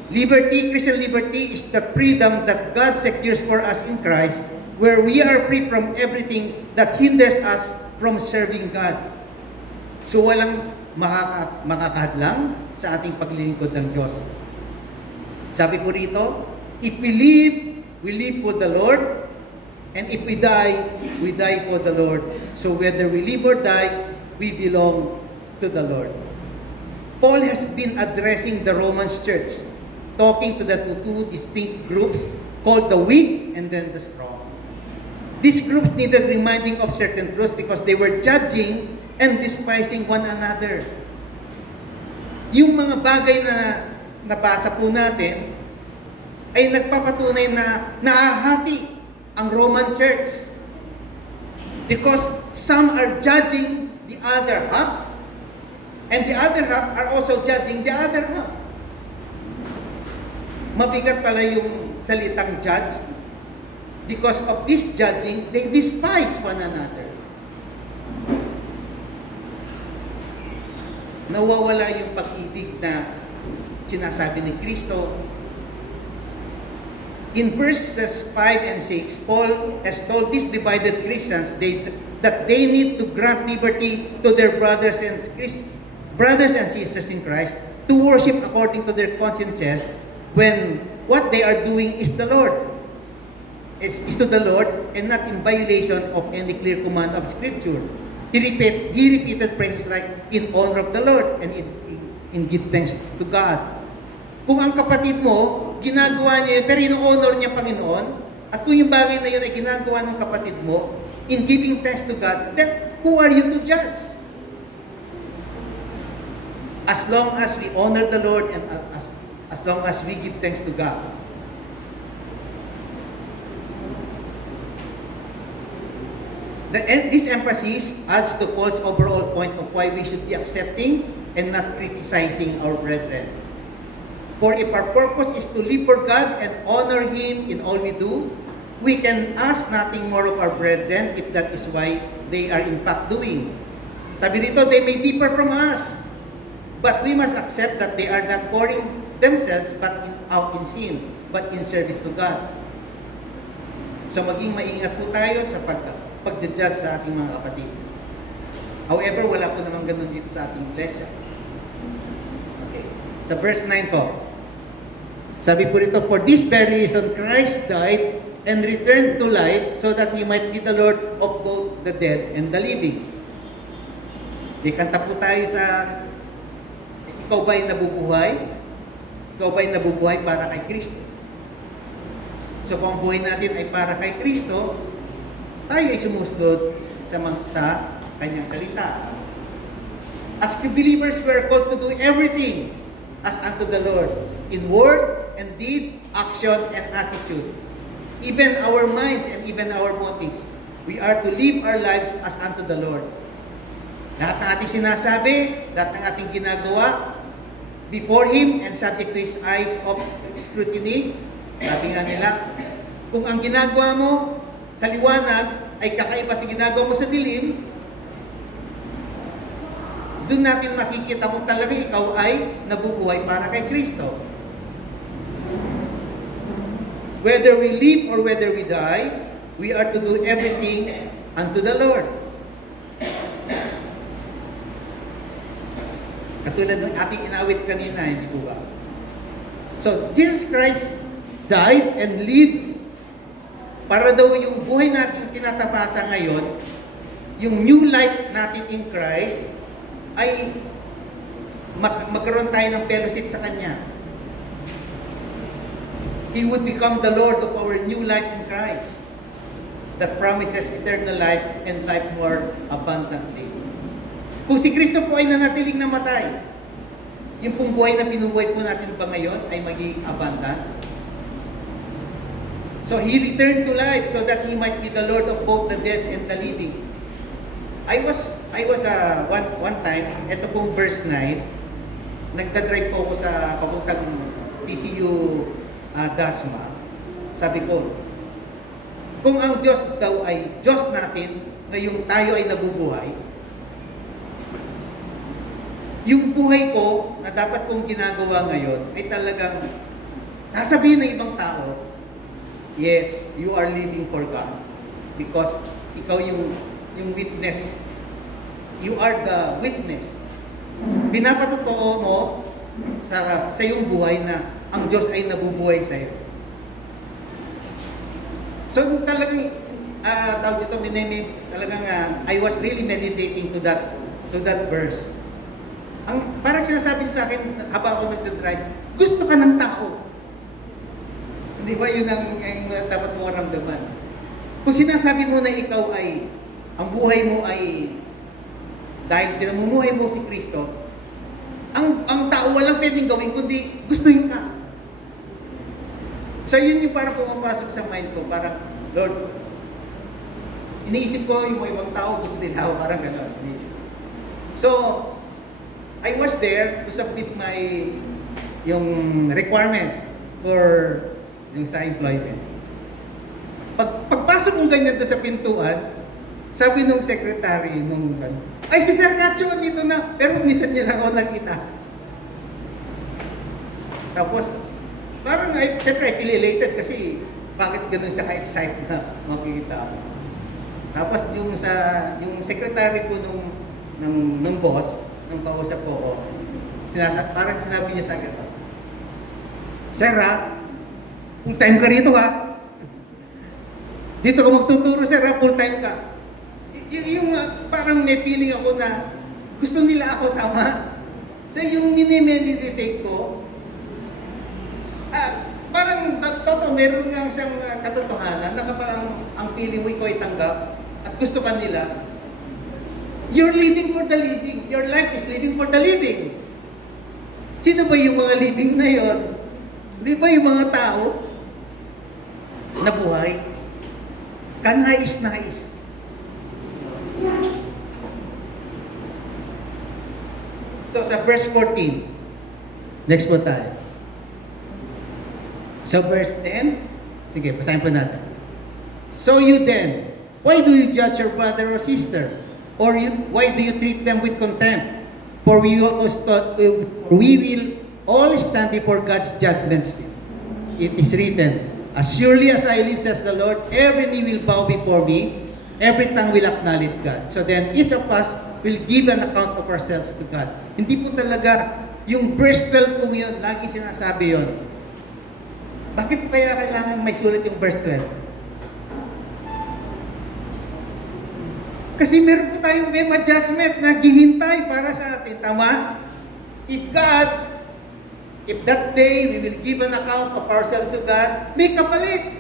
Christian liberty is the freedom that God secures for us in Christ, where we are free from everything that hinders us from serving God. So walang makakahadlang sa ating paglilingkod ng Diyos. Sabi po rito, if we live for the Lord, and if we die for the Lord. So whether we live or die, we belong to the Lord. Paul has been addressing the Roman church, talking to the two distinct groups called the weak and then the strong. These groups needed reminding of certain truths because they were judging and despising one another. Yung mga bagay na nabasa po natin ay nagpapatunay na nahahati ang Roman church because some are judging the other half and the other half are also judging the other half. Mabigat pala yung salitang judge. Because of this judging, they despise one another. Nawawala yung pag-ibig na sinasabi ni Kristo. In verses 5 and 6, Paul has told these divided Christians that they need to grant liberty to their brothers and sisters in Christ to worship according to their consciences when what they are doing is the Lord. Is to the Lord and not in violation of any clear command of Scripture. He repeated phrases like, in honor of the Lord and in give thanks to God. Kung ang kapatid mo, ginagawa niya yun, pero in-honor niya Panginoon, at kung yung bagay na yun ay ginagawa ng kapatid mo, in giving thanks to God, then who are you to judge? As long as we honor the Lord and as long as we give thanks to God. This emphasis adds to Paul's overall point of why we should be accepting and not criticizing our brethren. For if our purpose is to live for God and honor Him in all we do, we can ask nothing more of our brethren if that is why they are in fact doing. Sabi rito, they may differ from us, but we must accept that they are not pouring themselves out in sin, but in service to God. So maging maingat po tayo sa pag-judge sa ating mga kapatid. However, wala po namang ganun dito sa ating iglesia. Okay. Sa verse 9 po, sabi po rito, for this very reason Christ died and returned to life so that He might be the Lord of both the dead and the living. Di kanta po tayo sa, ikaw ba'y nabubuhay? Ikaw ba'y nabubuhay para kay Kristo? So kung ang buhay natin ay para kay Kristo, tayo ay sumusunod sa Kanyang salita. As believers, we are called to do everything as unto the Lord, in word and deed, action and attitude. Even our minds and even our motives, we are to live our lives as unto the Lord. Lahat ng ating sinasabi, lahat ng ating ginagawa, before Him and subject to His eyes of scrutiny. Sabi nga nila, kung ang ginagawa mo sa liwanag ay kakaiba sa ginagawa mo sa dilim, doon natin makikita kung talaga ikaw ay nabubuhay para kay Kristo. Whether we live or whether we die, we are to do everything unto the Lord. Katulad ng ating inawit kanina, hindi po ba? So, Jesus Christ died and lived para daw yung buhay natin tinatapasa ngayon, yung new life natin in Christ, ay magkaroon tayo ng fellowship sa Kanya. He would become the Lord of our new life in Christ that promises eternal life and life more abundantly. Kung si Kristo po ay nanatiling namatay, yung pong buhay na pinubuhay po natin pa ngayon ay magiging abundant. So He returned to life so that He might be the Lord of both the dead and the living. I was one time, ito pong verse 9, nagdadrive po ako sa papuntang PCU Dasma. Sabi ko, kung ang Diyos daw ay Diyos natin, ngayong tayo ay nabubuhay, yung buhay ko na dapat kong ginagawa ngayon ay talagang sasabihin ng ibang tao, yes, you are living for God because ikaw yung witness. You are the witness. Pinapatotoo mo sa iyong buhay na ang Diyos ay nabubuhay sa iyo. So talagang talagang I was really meditating to that verse. Parang sinasabi niya sa akin habang ako nagdadrive, gusto ka ng tao. Di ba yun ang dapat mo maramdaman? Kung sinasabi mo na ikaw ay, ang buhay mo ay, dahil pinamumuhay mo si Kristo, ang tao walang pwedeng gawin kundi gustuhin ka. So yun yung parang pumapasok sa mind ko, parang, Lord, iniisip ko yung mga ibang tao gusto din ako, parang gano'n, iniisip ko. So, I was there to submit yung requirements for yung sa employment. Pagpasok kong ganyan doon sa pintuan, sabi nung secretary nung ay si Sir Nacho dito na, pero minsan niya lang ako nakita. Tapos, parang siyempre I feel elated kasi bakit ganun siya ka-excite na makikita ako. Tapos yung secretary ko nung boss, nung kausap ko ako, parang sinabi niya sa akin, Sir full time ka rito ha. Dito ka magtuturo sir full time ka. Yung parang may feeling ako na gusto nila ako, tama? So yung minimeditate ko, parang totoo, meron nga siyang katotohanan na kapag ang feeling mo ikaw ay tanggap at gusto ka nila, you're living for the living. Your life is living for the living. Sino ba yung mga living na yon? Di ba yung mga tao na buhay? Kanhay is nice. So sa verse 14, next po tayo. So verse 10, sige, basahin po natin. So you then, why do you judge your brother or sister? Or why do you treat them with contempt? For we will all stand before God's judgments. It is written, as surely as I live, says the Lord, every knee will bow before me, every tongue will acknowledge God. So then each of us will give an account of ourselves to God. Hindi po talaga yung verse 12 po yun, lagi sinasabi yun. Bakit kaya kailangan may sulat yung verse 12? Kasi meron po tayong mema judgment na gihintay para sa atin, tama? If that day we will give an account of ourselves to God, may kapalit.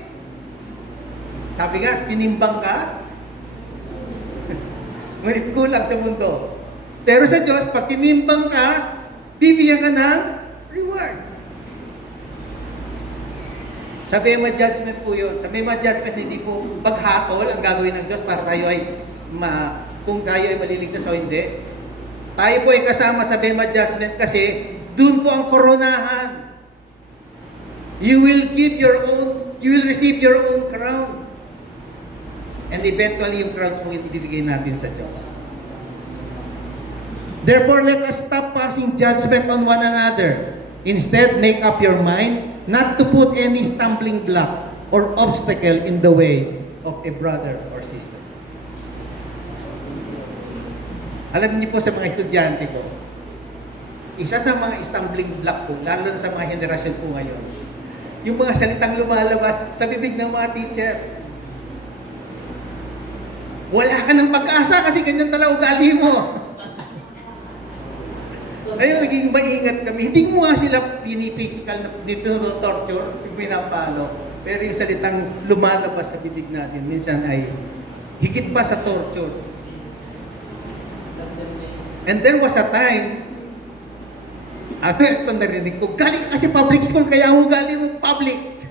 Sabi nga, tinimbang ka, ngunit kulang sa mundo. Pero sa Diyos, pag tinimbang ka, bibigyan ka ng reward. Sa mema judgment po yun. Sa mema judgment, hindi po paghatol ang gagawin ng Diyos para tayo ay kung tayo ay maliligtas o hindi. Tayo po ay kasama sa mema judgment kasi doon po ang koronahan. You will receive your own crown. And eventually yung crowns mo ibibigay natin sa Diyos. Therefore, let us stop passing judgment on one another. Instead, make up your mind not to put any stumbling block or obstacle in the way of a brother or sister. Alam niyo po sa mga estudyante ko, isa sa mga stumbling block po, lalo na sa mga henerasyon po ngayon, yung mga salitang lumalabas sa bibig ng mga teacher. Wala ka ng pag-asa kasi ganyan talaga ugali mo. Ayun, naging maingat kami. Hindi mo nga sila piniphysical na torture, pinapalo. Pero yung salitang lumalabas sa bibig natin, minsan ay higit pa sa torture. And there was a time, ito narinig ko, galing kasi public school, kaya ang ugali mo public.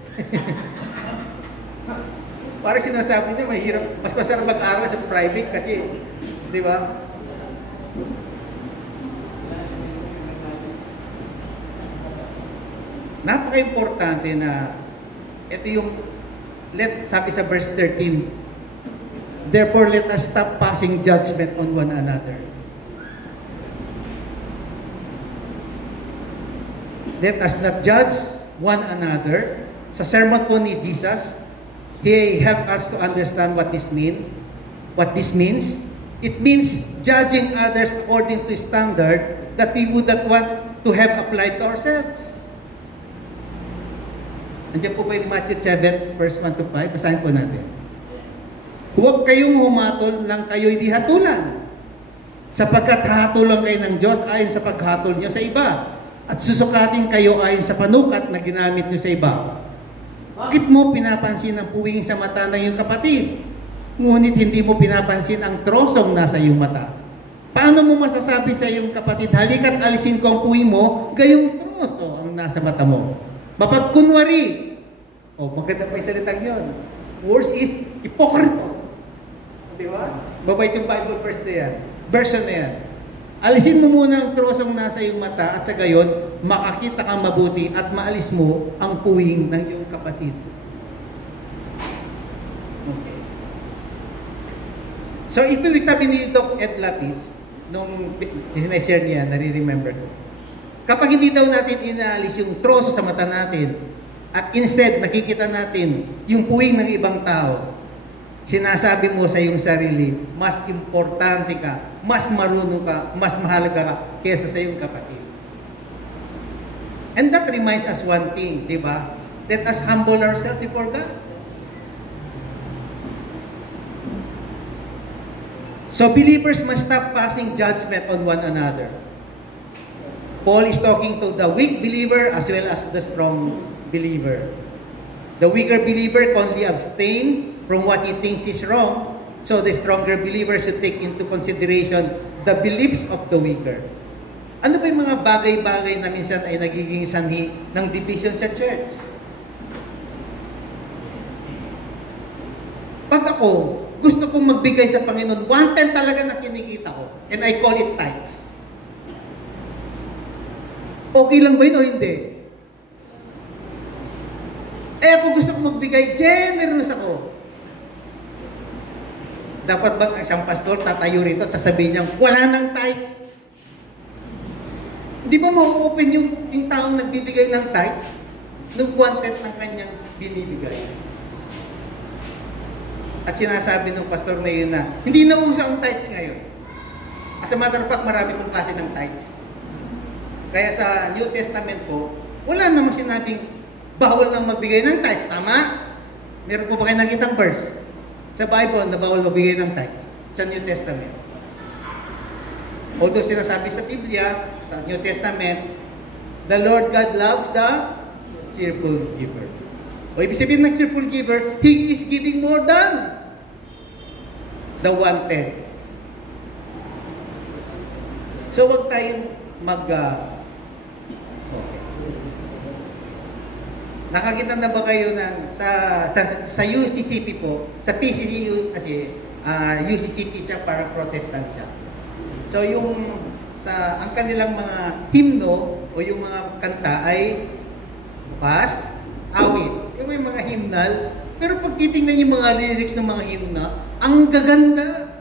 Parang sinasabi niya, mahirap, mas masarap mag-aral sa private kasi, di ba? Napaka-importante na, ito yung, sabi sa verse 13, therefore let us stop passing judgment on one another. Let us not judge one another. Sa sermon po ni Jesus, He helped us to understand what this means. It means judging others according to standard that we would not want to have applied to ourselves. Nandiyan po ba yung Matthew 7, verse 1 to 5? Basahin po natin. Huwag kayong humatol lang kayo'y di hatulan. sapagkat hatulan kayo ng Diyos ayon sa paghatol niyo sa iba, at susukatin kayo ayon sa panukat na ginamit niyo sa iba. Bakit mo pinapansin ang puwing sa mata ng iyong kapatid, ngunit hindi mo pinapansin ang trosong nasa iyong mata? Paano mo masasabi sa iyong kapatid, halika't alisin ko ang puwing mo, gayong troso ang nasa mata mo? Mapagkunwari. Maganda pa yung salitang yun. Worse is hypocrite. Di ba? Babay yung Bible verse na yan. Version na yan. Alisin mo muna ang trosong nasa iyong mata at sa gayon, makakita kang mabuti at maalis mo ang puwing ng iyong kapatid. Okay. So ito yung sabi ni Doc Ed Lapis, nung sinashare niya, nare-remember ko. Kapag hindi daw natin inaalis yung troso sa mata natin, at instead nakikita natin yung puwing ng ibang tao, sinasabi mo sa iyong sarili, mas importante ka, mas marunong ka, mas mahalaga ka kesa sa iyong kapatid. And that reminds us one thing, di ba? Let us humble ourselves before God. So believers must stop passing judgment on one another. Paul is talking to the weak believer as well as the strong believer. The weaker believer can only abstain from what he thinks is wrong, so the stronger believer should take into consideration the beliefs of the weaker. Ano ba yung mga bagay-bagay na minsan ay nagiging sanhi ng division sa church? Pag ako, gusto kong magbigay sa Panginoon, 1/10 talaga na kinikita ko, and I call it tithes. Okay lang ba yun o hindi? Ako gusto kong magbigay, generous ako. Dapat ba ang isang pastor tatayo rito at sasabihin niya, wala nang tithes? Hindi ba ma-open yung taong nagbibigay ng tithes nung 1/10 ng kanyang binibigay? At sinasabi ng pastor na yun na, hindi na uso ang tithes ngayon. As a matter of fact, marami pong klase ng tithes. Kaya sa New Testament po, wala namang sinabing bawal nang magbigay ng tithes. Tama? Meron po ba kayo nakitang verse sa Bible na bawal magbigay ng tithes sa New Testament? Although sinasabi sa Biblia, sa New Testament, the Lord God loves the cheerful giver. O ibig sabihin ng cheerful giver, He is giving more than the 1/10. So wag tayong Nakakita na ba kayo ng sa UCCP po, sa PCCU kasi UCCP siya para Protestant siya. So ang kanilang mga himno o yung mga kanta ay pas, awit. Yung may mga hymnal, pero pag titingnan yung mga lyrics ng mga hymna, ang gaganda.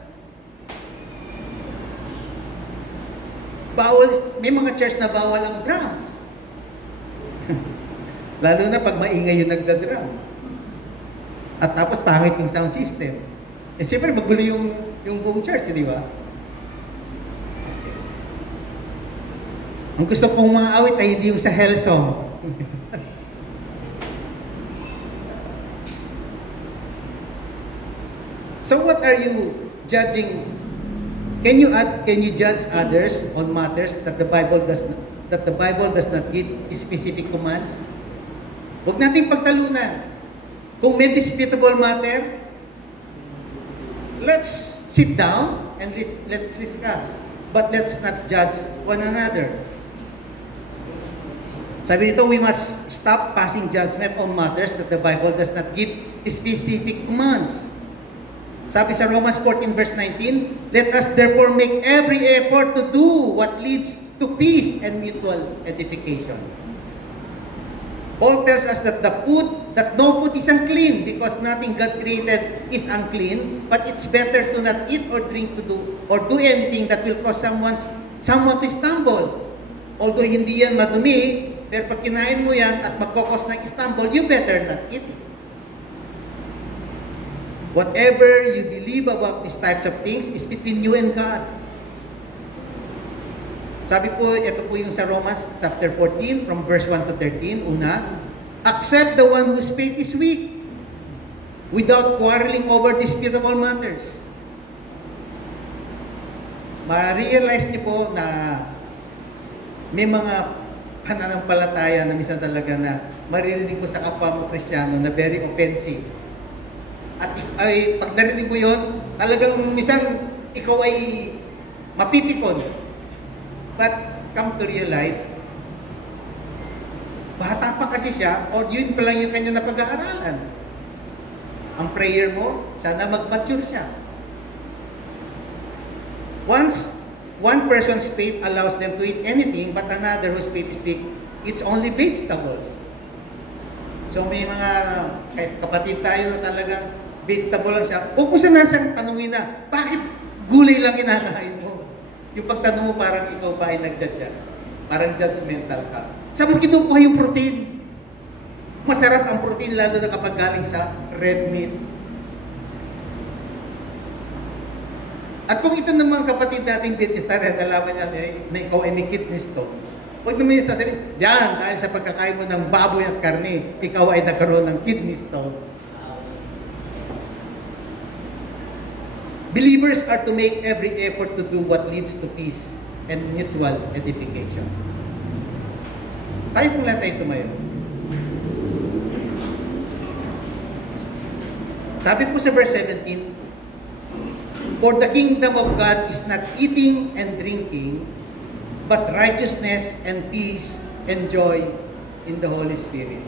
May mga church na bawal ang drums. Lalo na pag maingay yung nagda-drum. At tapos pangit yung sound system. Siyempre magulo yung buong church, di ba? Ang gusto kong mga awit ay hindi yung sa hell song. So what are you judging? Can you judge others on matters that the Bible does not give specific commands? Huwag nating pagtalunan. Kung may disputable matter, let's sit down and let's discuss. But let's not judge one another. Sabi nito, we must stop passing judgment on matters that the Bible does not give specific commands. Sabi sa Romans 14 verse 19, let us therefore make every effort to do what leads to peace and mutual edification. Paul tells us that no food is unclean because nothing God created is unclean, but it's better to not eat or drink or do anything that will cause someone to stumble. Although hindi yan madumi, pero pag kinain mo yan at magkakos ng stumble, you better not eat it. Whatever you believe about these types of things is between you and God. Sabi po, ito po yung sa Romans chapter 14 from verse 1 to 13. Una, accept the one whose faith is weak without quarreling over disputable matters. ma-realize niyo po na may mga pananampalataya na minsan talaga na maririnig mo sa kapwa mo Kristiyano na very offensive. At ay, pag narinig mo yun, talagang minsan ikaw ay mapipikon. But come to realize, bata pa kasi siya, o yun pa lang yung kanya na pag-aaralan. Ang prayer mo, sana mag-mature siya. Once one person's faith allows them to eat anything, but another whose faith is weak, it's only vegetables. So may mga kapatid tayo na talagang vegetable lang siya. Huwag mo sana siyang tanungin na, bakit gulay lang kinakain mo? Yung pagtanong mo parang ikaw pa ay nag-judge. Parang judgmental ka. Saan mo kinukuha yung protein? Masarap ang protein lalo na kapag galing sa red meat. At kung ito naman kapatid nating vegetarian, nalaman niya na ikaw ay may kidney stone. Huwag naman yung sasabihin, yan, dahil sa pagkakain mo ng baboy at karne, ikaw ay nagkaroon ng kidney stone. Believers are to make every effort to do what leads to peace and mutual edification. Tayo po lang tayo tumayo. Sabi po sa verse 17, "For the kingdom of God is not eating and drinking, but righteousness and peace and joy in the Holy Spirit."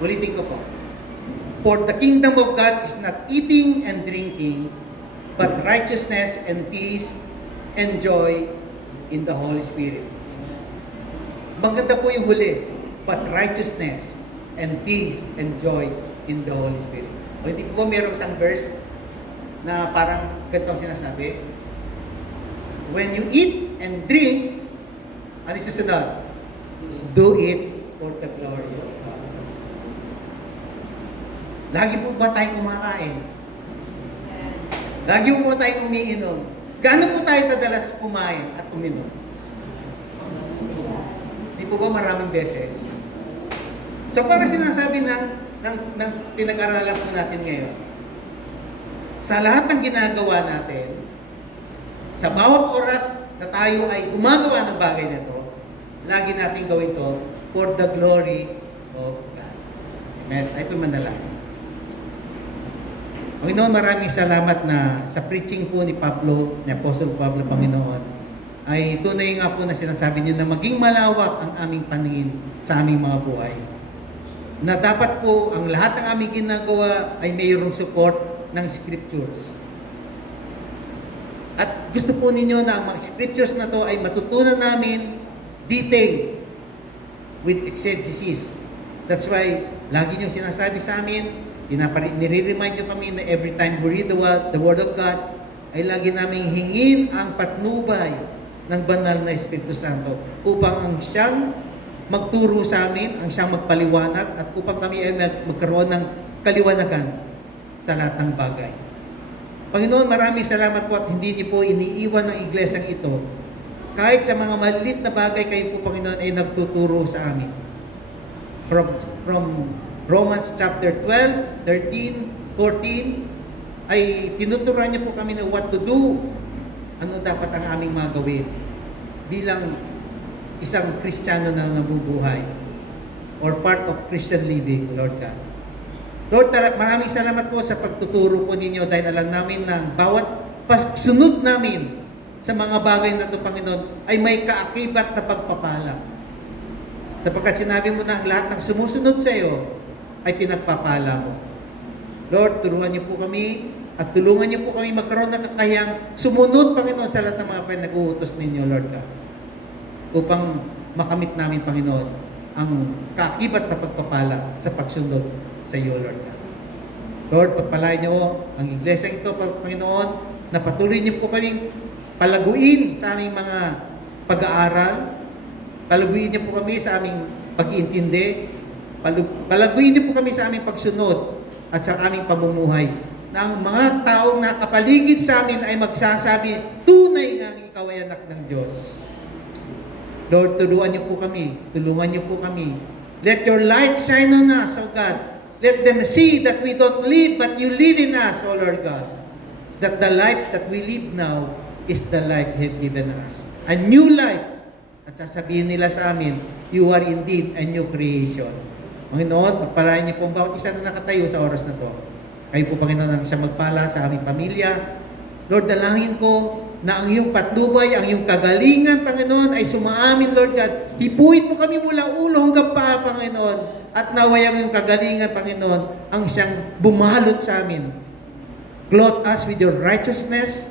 Ulitin ko po. "For the kingdom of God is not eating and drinking, but righteousness and peace and joy in the Holy Spirit." Maganda po yung huli, "but righteousness and peace and joy in the Holy Spirit." O hindi po mayroong isang verse na parang ganito ang sinasabi? When you eat and drink, ano yung susunod? Do it for the glory of God. Lagi po ba tayong kumakain? Lagi po ba tayong umiinom? Gaano po tayo kadalas kumain at uminom? Hindi po ba maraming beses? So para sinasabi ng pinag-aralan po natin ngayon, sa lahat ng ginagawa natin, sa bawat oras na tayo ay gumagawa ng bagay na ito, lagi natin gawin ito for the glory of God. Amen. Ay po manalangin. Panginoon, maraming salamat na sa preaching po ni Pablo, ni Apostle Pablo, Panginoon, ay tunay nga po na sinasabi niyo na maging malawak ang aming paningin sa aming mga buhay. Na dapat po ang lahat ng aming ginagawa ay mayroong support ng scriptures. At gusto po ninyo na ang mga scriptures na to ay matutunan namin detail with exegesis. That's why lagi niyong sinasabi sa amin, nire-remind nyo kami na every time we read the Word of God, ay lagi namin hingin ang patnubay ng banal na Espiritu Santo upang ang siyang magturo sa amin, ang siyang magpaliwanag, at upang kami ay magkaroon ng kaliwanagan sa lahat ng bagay. Panginoon, maraming salamat po at hindi niyo po iniiwan ng iglesyang ito. Kahit sa mga maliit na bagay, kayo po, Panginoon, ay nagtuturo sa amin. From Romans chapter 12, 13, 14, ay tinuturuan niyo po kami na what to do. Ano dapat ang aming mga gawin bilang isang Kristiyano na nabubuhay or part of Christian living, Lord God. Lord, maraming salamat po sa pagtuturo po ninyo dahil alam namin na bawat pagsunod namin sa mga bagay na ito, Panginoon, ay may kaakibat na pagpapala. Sapagkat sinabi mo na ang lahat ng sumusunod sa iyo ay pinagpapala mo. Lord, turuan niyo po kami at tulungan niyo po kami magkaroon ng kakayang sumunod, Panginoon, sa lahat ng mga pinag-uutos ninyo, Lord God. Upang makamit namin, Panginoon, ang kaakibat na pagpapala sa pagsunod sa iyo, Lord God. Lord, pagpalain niyo ang iglesia ito, Panginoon, na patuloy niyo po kaming palaguin sa aming mga pag-aaral, palaguin niyo po kami sa aming pag-iintindi, palaguin niyo po kami sa aming pagsunod at sa aming pamumuhay, na ang mga taong nakapaligid sa amin ay magsasabi, tunay nga ikaw ay anak ng Diyos. Lord, tulungan niyo po kami. Tulungan niyo po kami. Let your light shine on us, O God. Let them see that we don't live, but you live in us, O Lord God. that the life that we live now is the life He had given us. A new life. At sasabihin nila sa amin, you are indeed a new creation. Panginoon, pagpalain niyo po ang bawat isa na nakatayo sa oras na to. Kayo po, Panginoon, ang siyang magpala sa aming pamilya. Lord, dalangin ko na ang iyong patnubay, ang iyong kagalingan, Panginoon, ay sumaamin, Lord God. Hipuin mo kami mula ulo hanggang paa, Panginoon. At naway ang iyong kagalingan, Panginoon, ang siyang bumalot sa amin. Clothe us with your righteousness.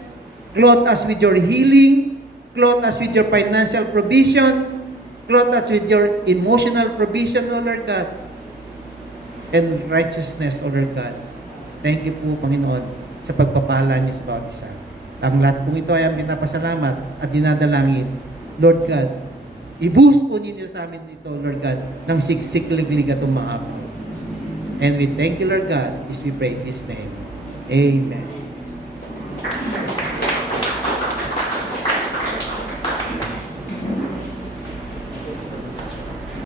Clothe us with your healing. Clothe us with your financial provision. Clothe us with your emotional provision, O Lord God. And righteousness, O Lord God. Thank you po, Panginoon, sa pagpapala niyo sa bawat isa. Ang lahat pong ito ay ang pinapasalamat at dinadalangin. Lord God, i-boost po ninyo sa amin ito, Lord God, ng siksik-liglig at umaap. And we thank you, Lord God, as we pray in His name. Amen.